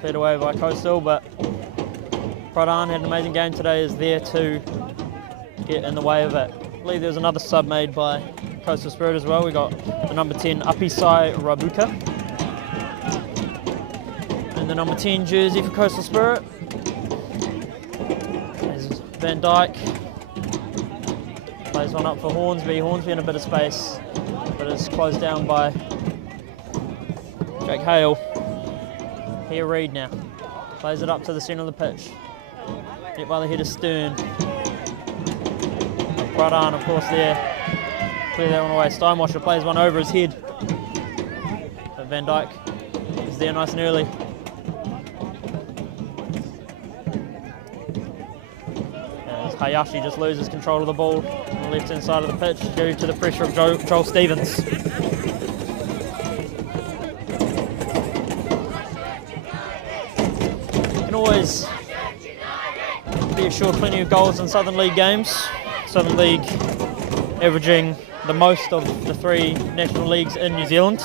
Cleared away by Coastal, but Pradhan had an amazing game today, is there to get in the way of it. I believe there was another sub made by Coastal Spirit as well. We got the number 10 Apisai Rabuka and the number 10 jersey for Coastal Spirit. There's Van Dyke. Plays one up for Hornsby. Hornsby in a bit of space, but it's closed down by Jake Hale. Here Reid now. Plays it up to the centre of the pitch. Hit by the head of Stern. Pradhan, of course, there. Clear that one away. Steinwasser plays one over his head. But Van Dyke is there nice and early. As Hayashi just loses control of the ball on the left-hand side of the pitch due to the pressure of Joel Stevens. Always be assured plenty of goals in Southern League games. Southern League averaging the most of the 3 national leagues in New Zealand,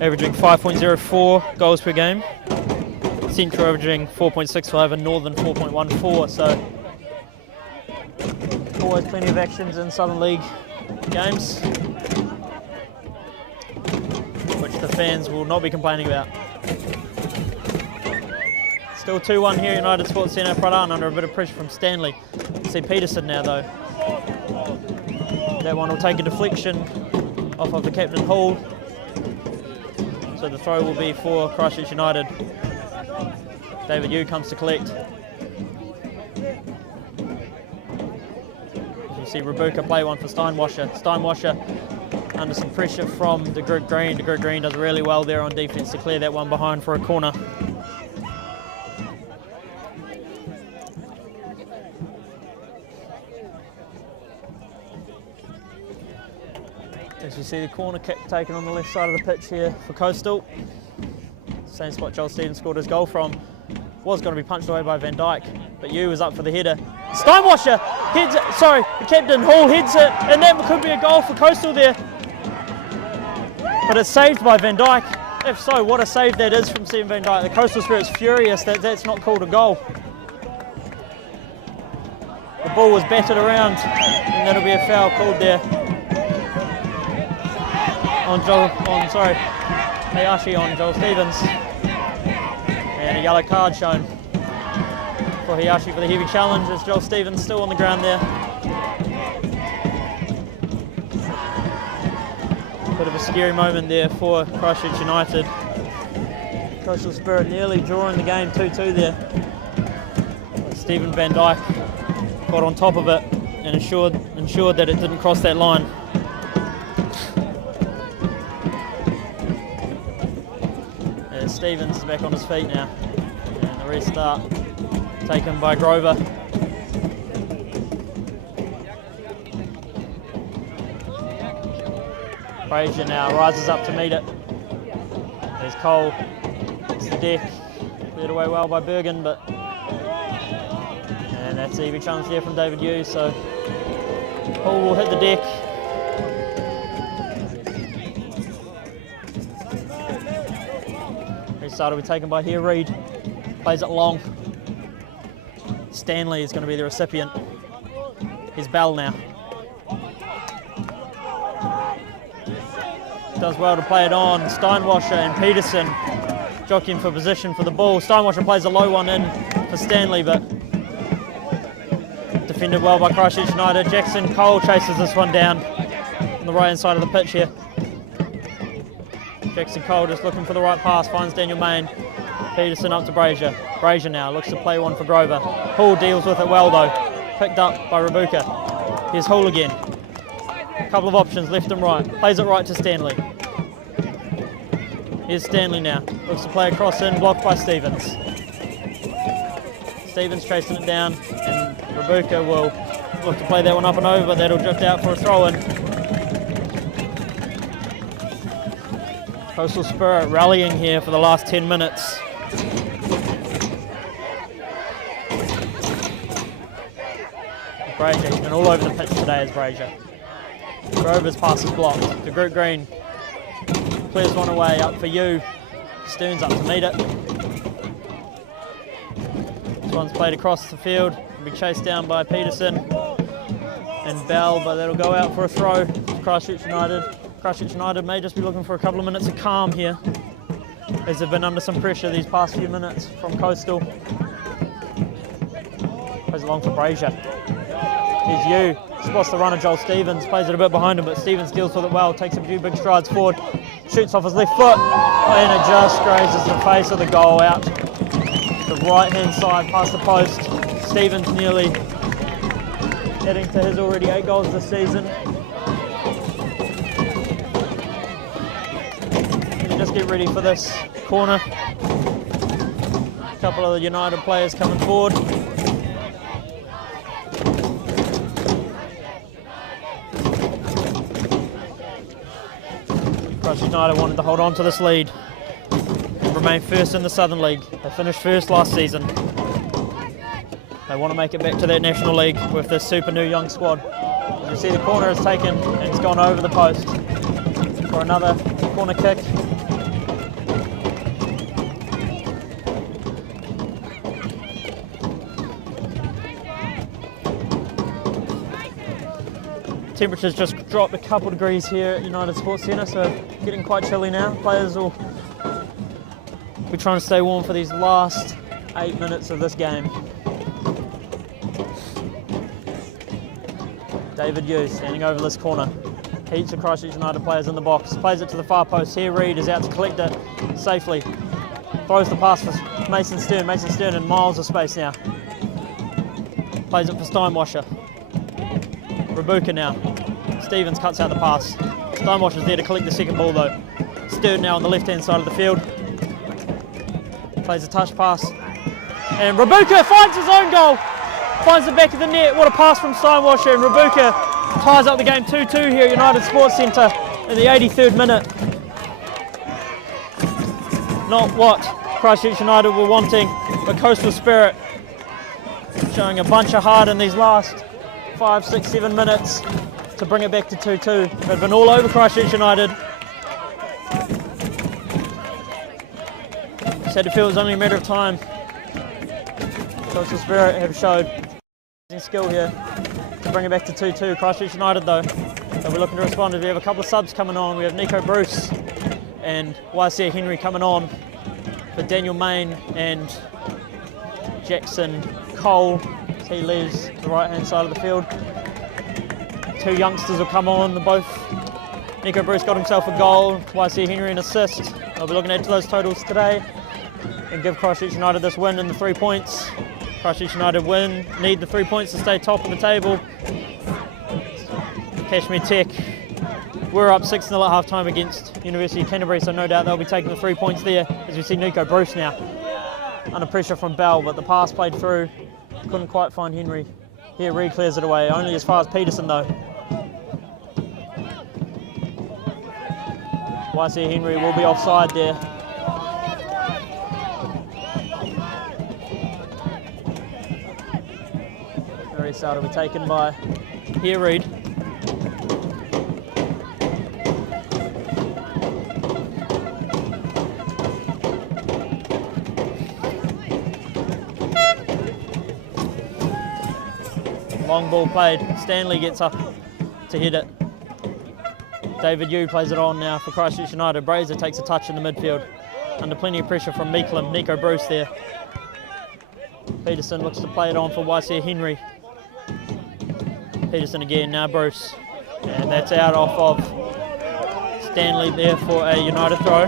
averaging 5.04 goals per game. Central averaging 4.65 and Northern 4.14, so always plenty of actions in Southern League games, which the fans will not be complaining about. Still 2-1 here at United Sports Centre. Pradhan under a bit of pressure from Stanley. See Peterson now though. That one will take a deflection off of the captain Hall. So the throw will be for Christchurch United. David Yu comes to collect. As you see Rabuka play one for Steinwasser. Steinwasser under some pressure from De Groot Green. De Groot Green does really well there on defence to clear that one behind for a corner. As you see the corner kick taken on the left side of the pitch here for Coastal. Same spot Joel Stevens scored his goal from. Was going to be punched away by Van Dyke, but Yu was up for the header. Steinwasser heads it, sorry, the captain Hall heads it, and that could be a goal for Coastal there. But it's saved by Van Dyke. If so, what a save that is from Stephen Van Dyke. The Coastal Spirit's furious that that's not called a goal. The ball was battered around, and that'll be a foul called there. Hayashi on Joel Stevens. And a yellow card shown for Hayashi for the heavy challenge as Joel Stevens still on the ground there. Bit of a scary moment there for Christchurch United. Coastal Spirit nearly drawing the game 2-2 there. Stephen Van Dyke got on top of it and ensured that it didn't cross that line. Stevens is back on his feet now, and the restart taken by Grover. Frazier now rises up to meet it. There's Cole, it's the deck, cleared away well by Bergen, and that's an easy chance there from David Hughes, so Cole will hit the deck. Restart will be taken by here, Reed, plays it long. Stanley is going to be the recipient. Here's Bell now. Does well to play it on. Steinwasser and Peterson jockeying for position for the ball. Steinwasser plays a low one in for Stanley, but defended well by Christchurch United. Jackson Cole chases this one down on the right hand side of the pitch here. Jackson Cole just looking for the right pass, finds Daniel Main. Peterson up to Brazier. Brazier now looks to play one for Grover. Hull deals with it well though. Picked up by Rabuka. Here's Hull again. A couple of options left and right. Plays it right to Stanley. Here's Stanley now. Looks to play across in, blocked by Stevens. Stevens chasing it down, and Rabuka will look to play that one up and over, but that'll drift out for a throw-in. Coastal Spirit rallying here for the last 10 minutes. Brazier, he's been all over the pitch today as Brazier. Grover's pass is blocked. De Groot Green clears one away, up for you. Stearns up to meet it. This one's played across the field. Will be chased down by Peterson and Bell, but that'll go out for a throw. Christchurch United. Christchurch United may just be looking for a couple of minutes of calm here, as they've been under some pressure these past few minutes from Coastal. Plays along for Brazier. Here's you. Spots the runner, Joel Stevens. Plays it a bit behind him, but Stevens deals with it well. Takes a few big strides forward. Shoots off his left foot, and it just grazes the face of the goal out the right-hand side past the post. Stevens nearly heading to his already 8 goals this season. Just get ready for this corner. A couple of the United players coming forward. Christchurch United wanted to hold on to this lead and remain first in the Southern League. They finished first last season. They want to make it back to that National League with this super new young squad. As you see, the corner is taken and it's gone over the post for another corner kick. Temperatures just dropped a couple degrees here at United Sports Centre, so getting quite chilly now. Players will be trying to stay warm for these last 8 minutes of this game. David Hughes standing over this corner. Heaps of Christchurch United players in the box. Plays it to the far post. Here Reed is out to collect it safely. Throws the pass for Mason Stern. Mason Stern in miles of space now. Plays it for Steinwasser. Rabuka now. Stevens cuts out the pass. Steinwasser's there to collect the second ball though. Stern now on the left-hand side of the field. Plays a touch pass. And Rabuka finds his own goal. Finds the back of the net. What a pass from Steinwasser, and Rabuka ties up the game 2-2 here at United Sports Centre in the 83rd minute. Not what Christchurch United were wanting, but Coastal Spirit showing a bunch of heart in these last 5, 6, 7 minutes to bring it back to 2-2. They've been all over Christchurch United. Just had to feel it was only a matter of time. Coastal Spirit have showed skill here to bring it back to 2-2. Christchurch United though, so we're looking to respond. We have a couple of subs coming on. We have Nico Bruce and YC Henry coming on for Daniel Main and Jackson Cole. He leaves the right-hand side of the field. 2 youngsters will come on. Both Nico Bruce got himself a goal. YC Henry an assist. I'll be looking to add to those totals today and give Christchurch United this win and the 3 points. Christchurch United win, need the 3 points to stay top of the table. Kashmir Tech, we're up 6-0 at half time against University of Canterbury, so no doubt they'll be taking the 3 points there. As we see Nico Bruce now, under pressure from Bell, but the pass played through, couldn't quite find Henry. Here Reed clears it away, only as far as Peterson though. YC Henry will be offside there. The restart will be taken by here Reed. Long ball played, Stanley gets up to hit it. David Yu plays it on now for Christchurch United. Brazier takes a touch in the midfield. Under plenty of pressure from Meeklam, Nico Bruce there. Peterson looks to play it on for YC Henry. Peterson again, now Bruce. And that's out off of Stanley there for a United throw.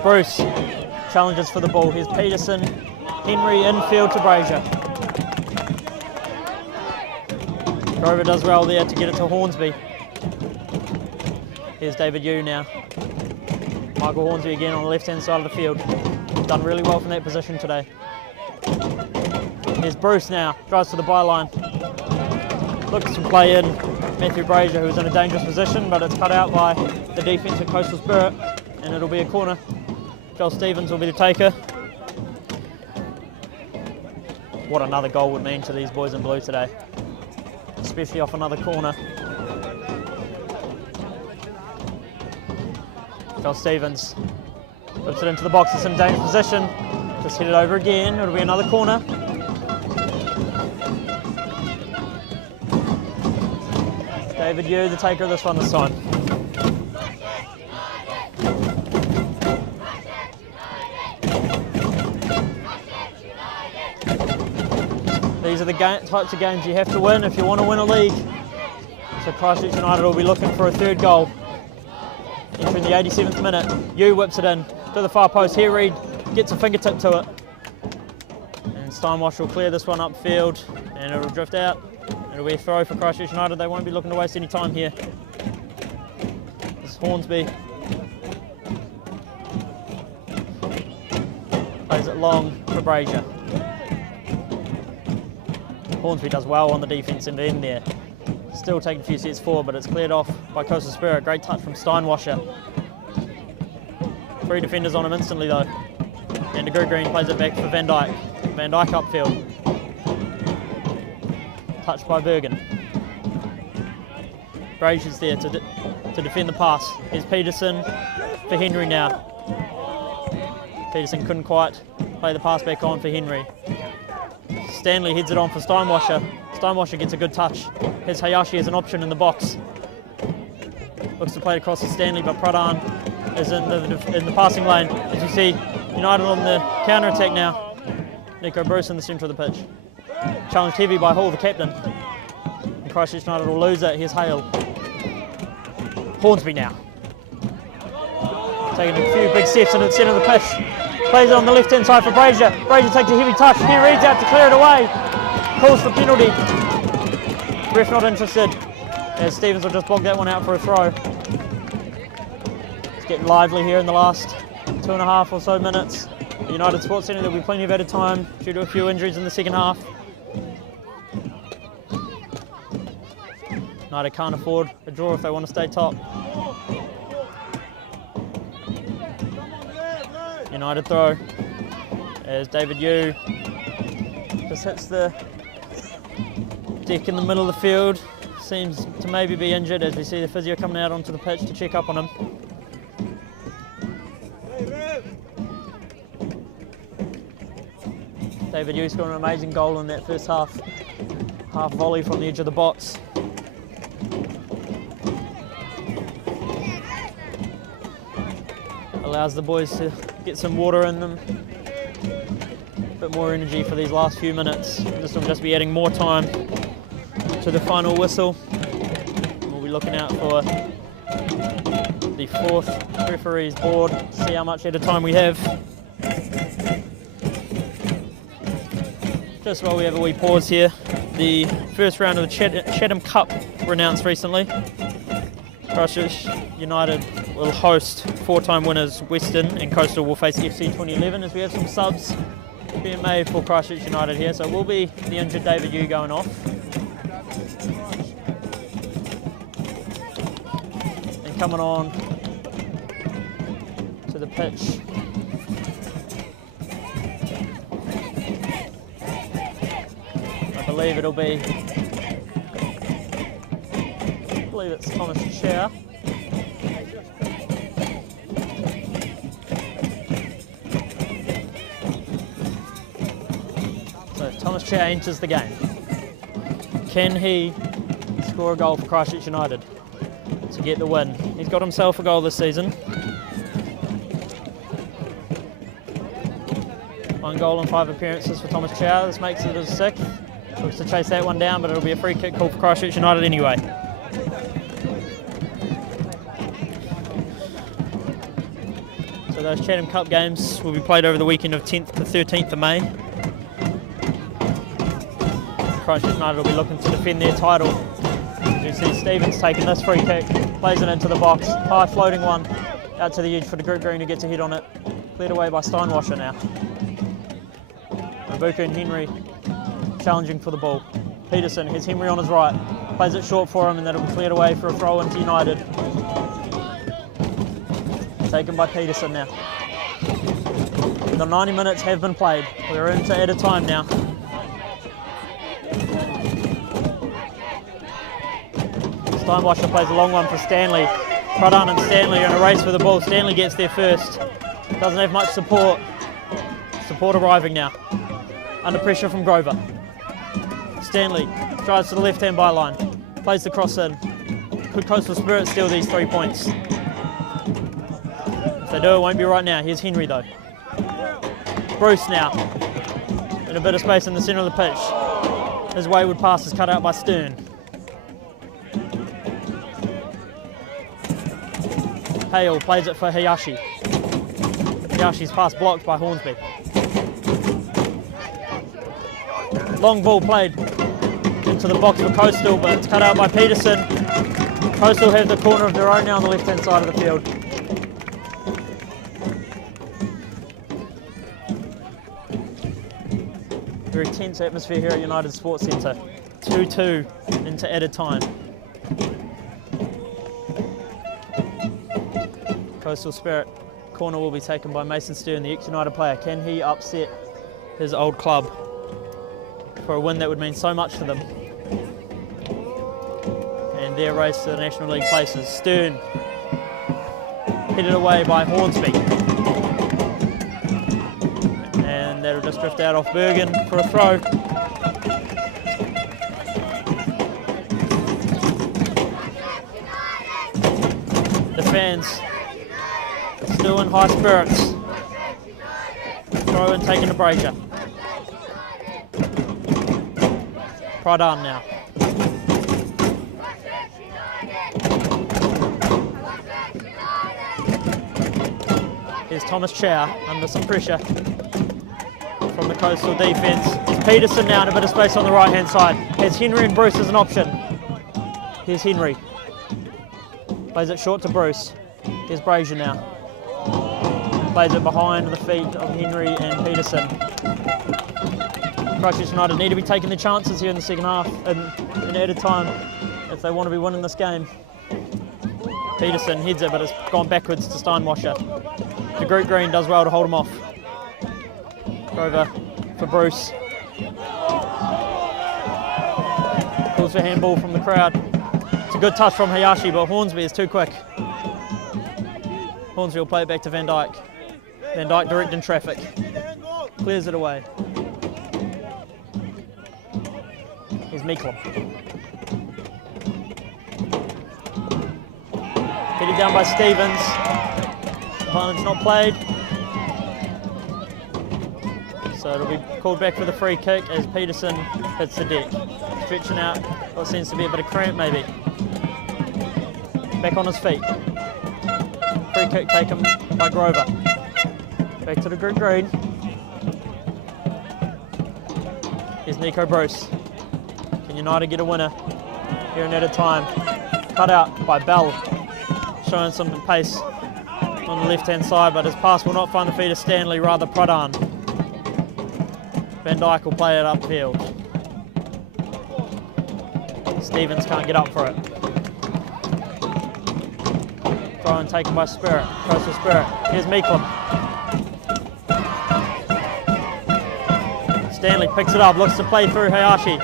Bruce challenges for the ball. Here's Peterson, Henry infield to Brazier. Grover does well there to get it to Hornsby. Here's David Yu now. Michael Hornsby again on the left-hand side of the field. Done really well from that position today. Here's Bruce now, drives to the byline. Looks to play in Matthew Brazier, who's in a dangerous position, but it's cut out by the defence of Coastal Spirit, and it'll be a corner. Joel Stevens will be the taker. What another goal would mean to these boys in blue today, especially off another corner. Joel Stevens puts it into the box, it's in a dangerous position. Just hit it over again, it'll be another corner. David Yu, the taker of this one this time. These are the types of games you have to win if you want to win a league. So Christchurch United will be looking for a third goal. Entering the 87th minute, Yu whips it in to the far post. Here Reed gets a fingertip to it. And Steinwash will clear this one upfield and it'll drift out. It'll be a throw for Christchurch United. They won't be looking to waste any time here. This is Hornsby. Plays it long for Brazier. Hornsby does well on the defensive end there. Still taking a few sets forward, but it's cleared off by Coastal Spirit. Great touch from Steinwasher. 3 defenders on him instantly though. And DeGroot Green plays it back for Van Dyke. Van Dyke upfield. Touched by Bergen. Brazier's there to defend the pass. Here's Peterson for Henry now. Peterson couldn't quite play the pass back on for Henry. Stanley heads it on for Steinwasher. Steinwasher gets a good touch. Here's Hayashi as an option in the box. Looks to play it across to Stanley, but Pradhan is in the passing lane. As you see, United on the counter-attack now. Nico Bruce in the centre of the pitch. Challenged heavy by Hall, the captain. And Christchurch United will lose it. Here's Hale. Hornsby now. Taking a few big steps into the centre of the pitch. Plays it on the left-hand side for Brazier. Brazier takes a heavy touch. He reads out to clear it away. Calls for penalty. Ref not interested, as Stevens will just bog that one out for a throw. It's getting lively here in the last 2.5 or so minutes. The United Sports Centre, there'll be plenty of added time due to a few injuries in the second half. United can't afford a draw if they want to stay top. United throw as David Yu just hits the deck in the middle of the field. Seems to maybe be injured as we see the physio coming out onto the pitch to check up on him. David Yu scored an amazing goal in that first half. Half volley from the edge of the box. Allows the boys to get some water in them. A bit more energy for these last few minutes. This will just be adding more time to the final whistle. We'll be looking out for The fourth referee's board, see how much at a time we have. Just while we have a wee pause here, the first round of the Chatham Cup were announced recently. Christchurch United will host four-time winners Western, and Coastal will face FC 2011, as we have some subs being made for Christchurch United here. So it will be the injured David Yu going off. And coming on to the pitch, I believe it's Thomas Chair. So Thomas Chair enters the game. Can he score a goal for Christchurch United to get the win? He's got himself a goal this season. 1 goal in 5 appearances for Thomas Chair. This makes it his 6th. Looks to chase that one down, but it'll be a free kick call for Christchurch United anyway. So those Chatham Cup games will be played over the weekend of 10th to 13th of May. Christchurch United will be looking to defend their title. As you see, Stevens taking this free kick, plays it into the box, high floating one, out to the edge for the group green, who gets a hit on it. Cleared away by Steinwasher now. Mabuka and Henry challenging for the ball. Peterson has Henry on his right, plays it short for him, and that'll be cleared away for a throw into United. Taken by Peterson now. The 90 minutes have been played. We're into added time now. Steinwasher plays a long one for Stanley. Pradhan and Stanley are in a race for the ball. Stanley gets there first. Doesn't have much support. Support arriving now. Under pressure from Grover. Stanley drives to the left-hand byline. Plays the cross in. Could Coastal Spirit steal these 3 points? If they do, it won't be right now. Here's Henry though. Bruce now. In a bit of space in the centre of the pitch. His wayward pass is cut out by Stern. Hale plays it for Hayashi. Hayashi's pass blocked by Hornsby. Long ball played into the box for Coastal, but it's cut out by Peterson. Coastal have the corner of their own now on the left-hand side of the field. Very tense atmosphere here at United Sports Centre. 2-2 into added time. Coastal Spirit corner will be taken by Mason Stern, the ex-United player. Can he upset his old club for a win that would mean so much to them and their race to the National League places? Stern headed away by Hornsby, and that'll just drift out off Bergen for a throw. The fans still in high spirits. Throw in taken to Brazier. Pradhan now. Here's Thomas Chow under some pressure from the Coastal defence. Here's Peterson now in a bit of space on the right hand side. Here's Henry and Bruce as an option. Here's Henry. Plays it short to Bruce. Here's Brazier now. Plays it behind the feet of Henry and Peterson. Christchurch United need to be taking their chances here in the second half and in added time if they want to be winning this game. Peterson heads it, but it's gone backwards to Steinwasher. The group green does well to hold him off. Over for Bruce. Calls for handball from the crowd. It's a good touch from Hayashi, but Hornsby is too quick. Hornsby will play it back to Van Dyke. Van Dyke directing traffic. Clears it away. Here's Meeklem. Headed down by Stevens. Opponent's not played. So it'll be called back for the free kick as Peterson hits the deck. Stretching out what seems to be a bit of cramp maybe. back on his feet. Free kick taken by Grover. Back to the group green. Here's Nico Bruce. Can United get a winner here in added time? Cut out by Bell, showing some pace on the left-hand side, but his pass will not find the feet of Stanley, rather Pradhan. Van Dijk will play it upfield. Stevens can't get up for it. Throw in taken by Spirit, Coastal Spirit. Here's Meeklem. Stanley picks it up, looks to play through Hayashi.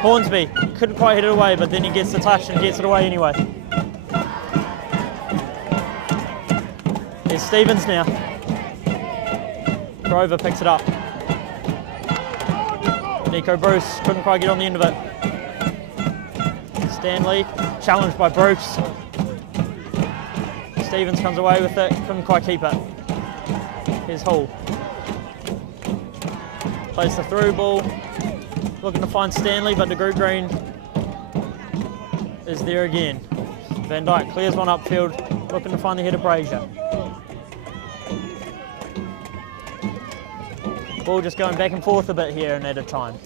Hornsby couldn't quite hit it away, but then he gets the touch and gets it away anyway. Here's Stevens now. Grover picks it up. Nico Bruce couldn't quite get on the end of it. Stanley challenged by Bruce. Stevens comes away with it, couldn't quite keep it. Here's Hull. Plays the through ball, looking to find Stanley, but the group green is there again. Van Dijk clears one upfield, looking to find the header Brazier. Ball just going back and forth a bit here and at a time.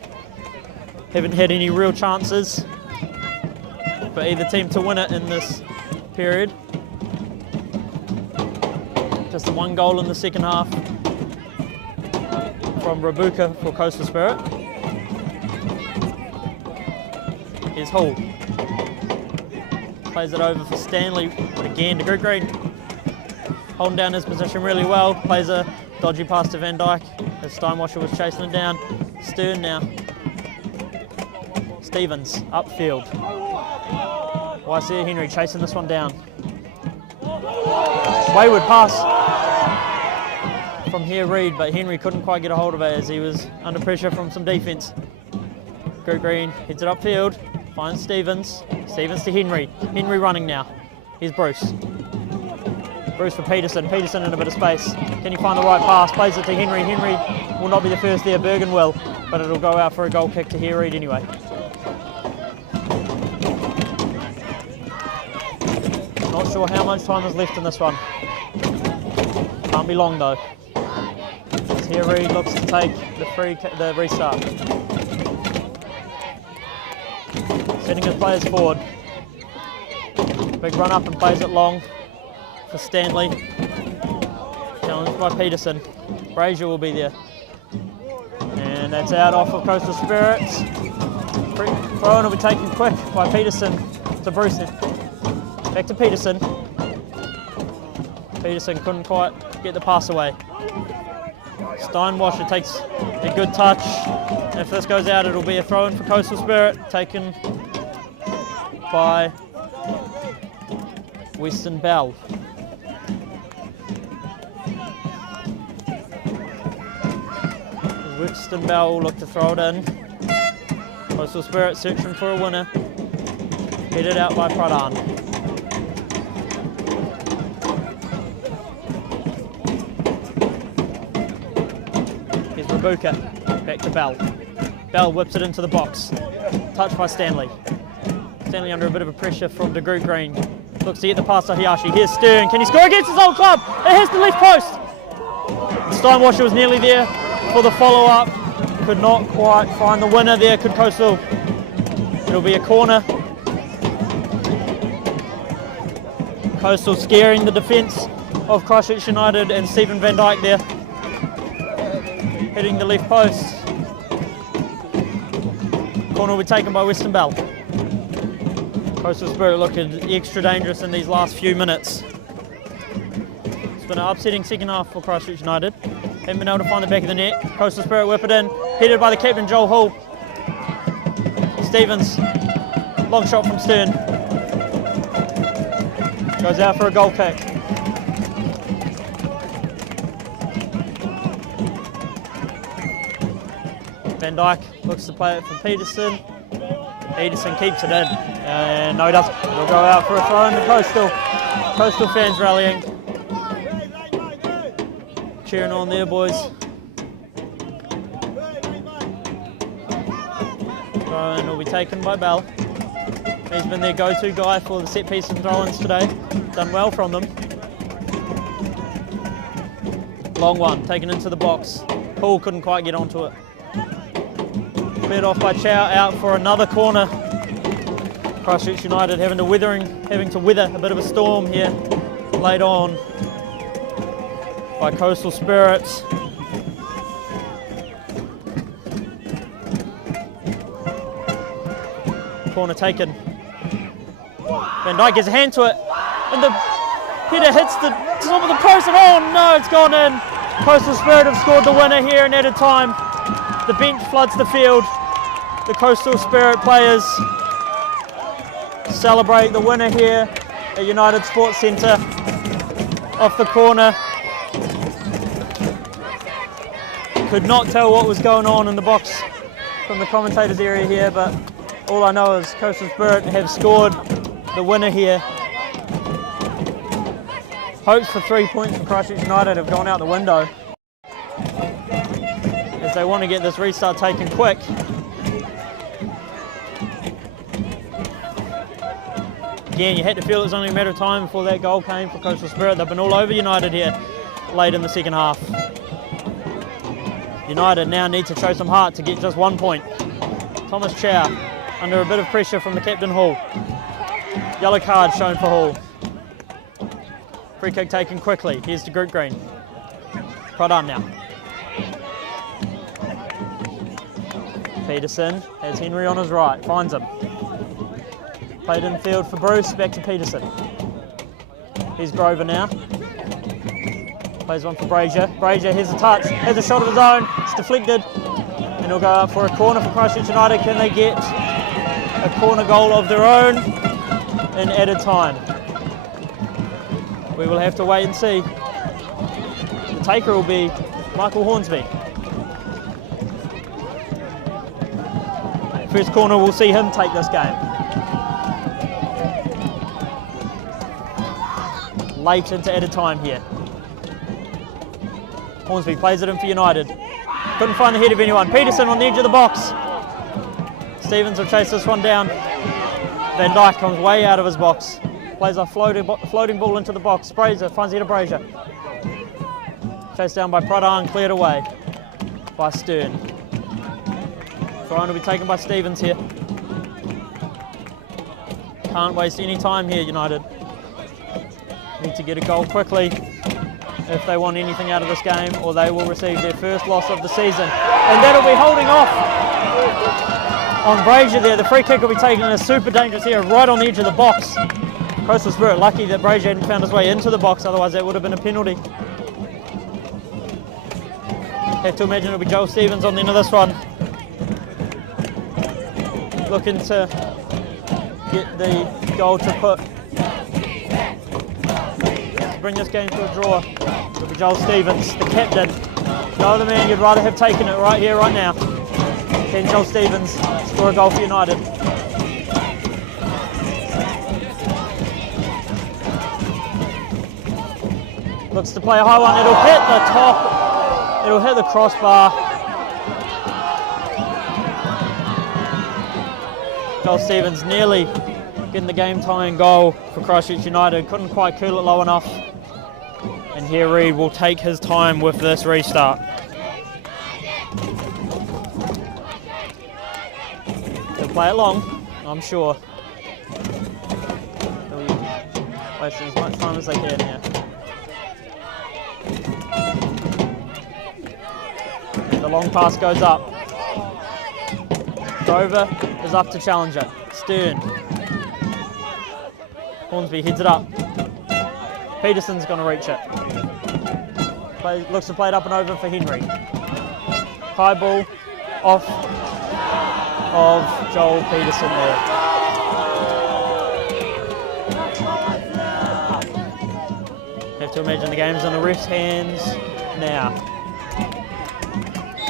Haven't had any real chances for either team to win it in this period. Just the one goal in the second half from Rabuka for Coastal Spirit. Here's Hull. Plays it over for Stanley, but again, the group green holding down his position really well. Plays a dodgy pass to Van Dijk as Steinwasser was chasing it down. Stern now. Stevens, upfield. YC Henry chasing this one down. Wayward pass from here Reid, but Henry couldn't quite get a hold of it as he was under pressure from some defence. Group green heads it upfield, finds Stevens. Stevens to Henry. Henry running now. Here's Bruce. Bruce for Peterson. Peterson in a bit of space. Can he find the right pass? Plays it to Henry. Henry will not be the first there. Bergen will, but it'll go out for a goal kick to here Reid anyway. Not sure how much time is left in this one. Can't be long though. As here Reid looks to take the restart. Setting his players forward. Big run up and plays it long for Stanley. Challenged by Peterson. Brazier will be there. And that's out off of Coastal Spirits. Throw-in will be taken quick by Peterson to Bruce. Back to Peterson. Peterson couldn't quite get the pass away. Steinwasser takes a good touch. And if this goes out, it'll be a throw-in for Coastal Spirit, taken by Weston Bell. Weston Bell will look to throw it in. Coastal Spirit searching for a winner. Headed out by Pradhan. Here's Rabuka. Back to Bell. Bell whips it into the box. Touched by Stanley. Stanley under a bit of a pressure from the group green. Looks to get the pass to Hayashi. Here's Stern. Can he score against his old club? It hits the left post. Steinwasser was nearly there for the follow-up. Could not quite find the winner there. Could Coastal. It'll be a corner. Coastal scaring the defence of Christchurch United, and Stephen Van Dijk there. Hitting the left post. Corner will be taken by Weston Bell. Coastal Spirit looking extra dangerous in these last few minutes. It's been an upsetting second half for Christchurch United. Haven't been able to find the back of the net. Coastal Spirit whip it in. Headed by the captain, Joel Hull. Stevens. Long shot from Stern. Goes out for a goal kick. Van Dijk looks to play it for Peterson. Peterson keeps it in. No, he doesn't. It'll go out for a throw in to Coastal. Coastal fans rallying. Cheering on there, boys. Throw in will be taken by Bell. He's been their go-to guy for the set piece and throw-ins today. Done well from them. Long one, taken into the box. Paul couldn't quite get onto it. Cleared off by Chow, out for another corner. Christchurch United having to weather a bit of a storm here, laid on by Coastal Spirits. Corner taken. Van Dijk gets a hand to it, and the header hits the top of the post, and oh no, it's gone in. Coastal Spirit have scored the winner here in added time. The bench floods the field. The Coastal Spirit players celebrate the winner here at United Sports Centre off the corner. Could not tell what was going on in the box from the commentators area here, but all I know is Coastal Spirit have scored the winner here. Hopes for 3 points for Christchurch United have gone out the window as they want to get this restart taken quick. Again, you had to feel it was only a matter of time before that goal came for Coastal Spirit. They've been all over United here late in the second half. United now need to show some heart to get just 1 point. Thomas Chow under a bit of pressure from the captain Hall. Yellow card shown for Hall. Free kick taken quickly. Here's to Group Green. Pradhan now. Peterson has Henry on his right, finds him. Played in field for Bruce, back to Peterson. Here's Grover now. Plays one for Brazier. Brazier has a touch, has a shot of his own, it's deflected. And he'll go up for a corner for Christchurch United. Can they get a corner goal of their own in added time? We will have to wait and see. The taker will be Michael Hornsby. First corner, we'll see him take this game. Late into added time here. Hornsby plays it in for United. Couldn't find the head of anyone. Peterson on the edge of the box. Stevens will chase this one down. Van Dijk comes way out of his box. Plays a floating ball into the box. Brazier finds the head of Brazier. Chased down by Pradhan, cleared away by Stern. Throw will be taken by Stevens here. Can't waste any time here, United. Need to get a goal quickly if they want anything out of this game, or they will receive their first loss of the season. And that'll be holding off on Brazier there. The free kick will be taken in a super dangerous area right on the edge of the box. Coastal Spirit lucky that Brazier hadn't found his way into the box, otherwise that would have been a penalty. Have to imagine it'll be Joel Stevens on the end of this one. Looking to get the goal to bring this game to a draw. It'll be Joel Stevens, the captain. No other man you'd rather have taken it right here, right now. Can Joel Stevens score a goal for United? Looks to play a high one, it'll hit the top, it'll hit the crossbar. Joel Stevens nearly getting the game-tying goal for Christchurch United, couldn't quite curl it low enough. And here Reid will take his time with this restart. He'll play it long, I'm sure. They'll be wasting as much time as they can here. And the long pass goes up. Grover is up to challenger. Stern. Hornsby heads it up. Peterson's going to reach it. Looks to play it up and over for Henry. High ball off of Joel Peterson there. Have to imagine the game's in the ref's hands now.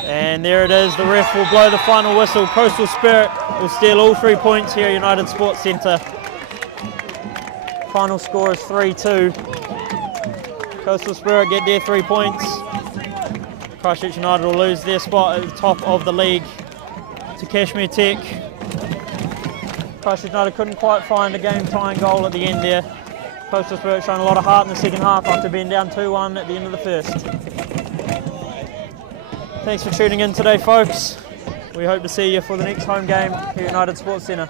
And there it is, the ref will blow the final whistle. Coastal Spirit will steal all 3 points here at United Sports Centre. Final score is 3-2. Coastal Spirit get their 3 points. Christchurch United will lose their spot at the top of the league to Kashmir Tech. Christchurch United couldn't quite find a game-tying goal at the end there. Coastal Spirit showing a lot of heart in the second half after being down 2-1 at the end of the first. Thanks for tuning in today, folks. We hope to see you for the next home game here at United Sports Centre.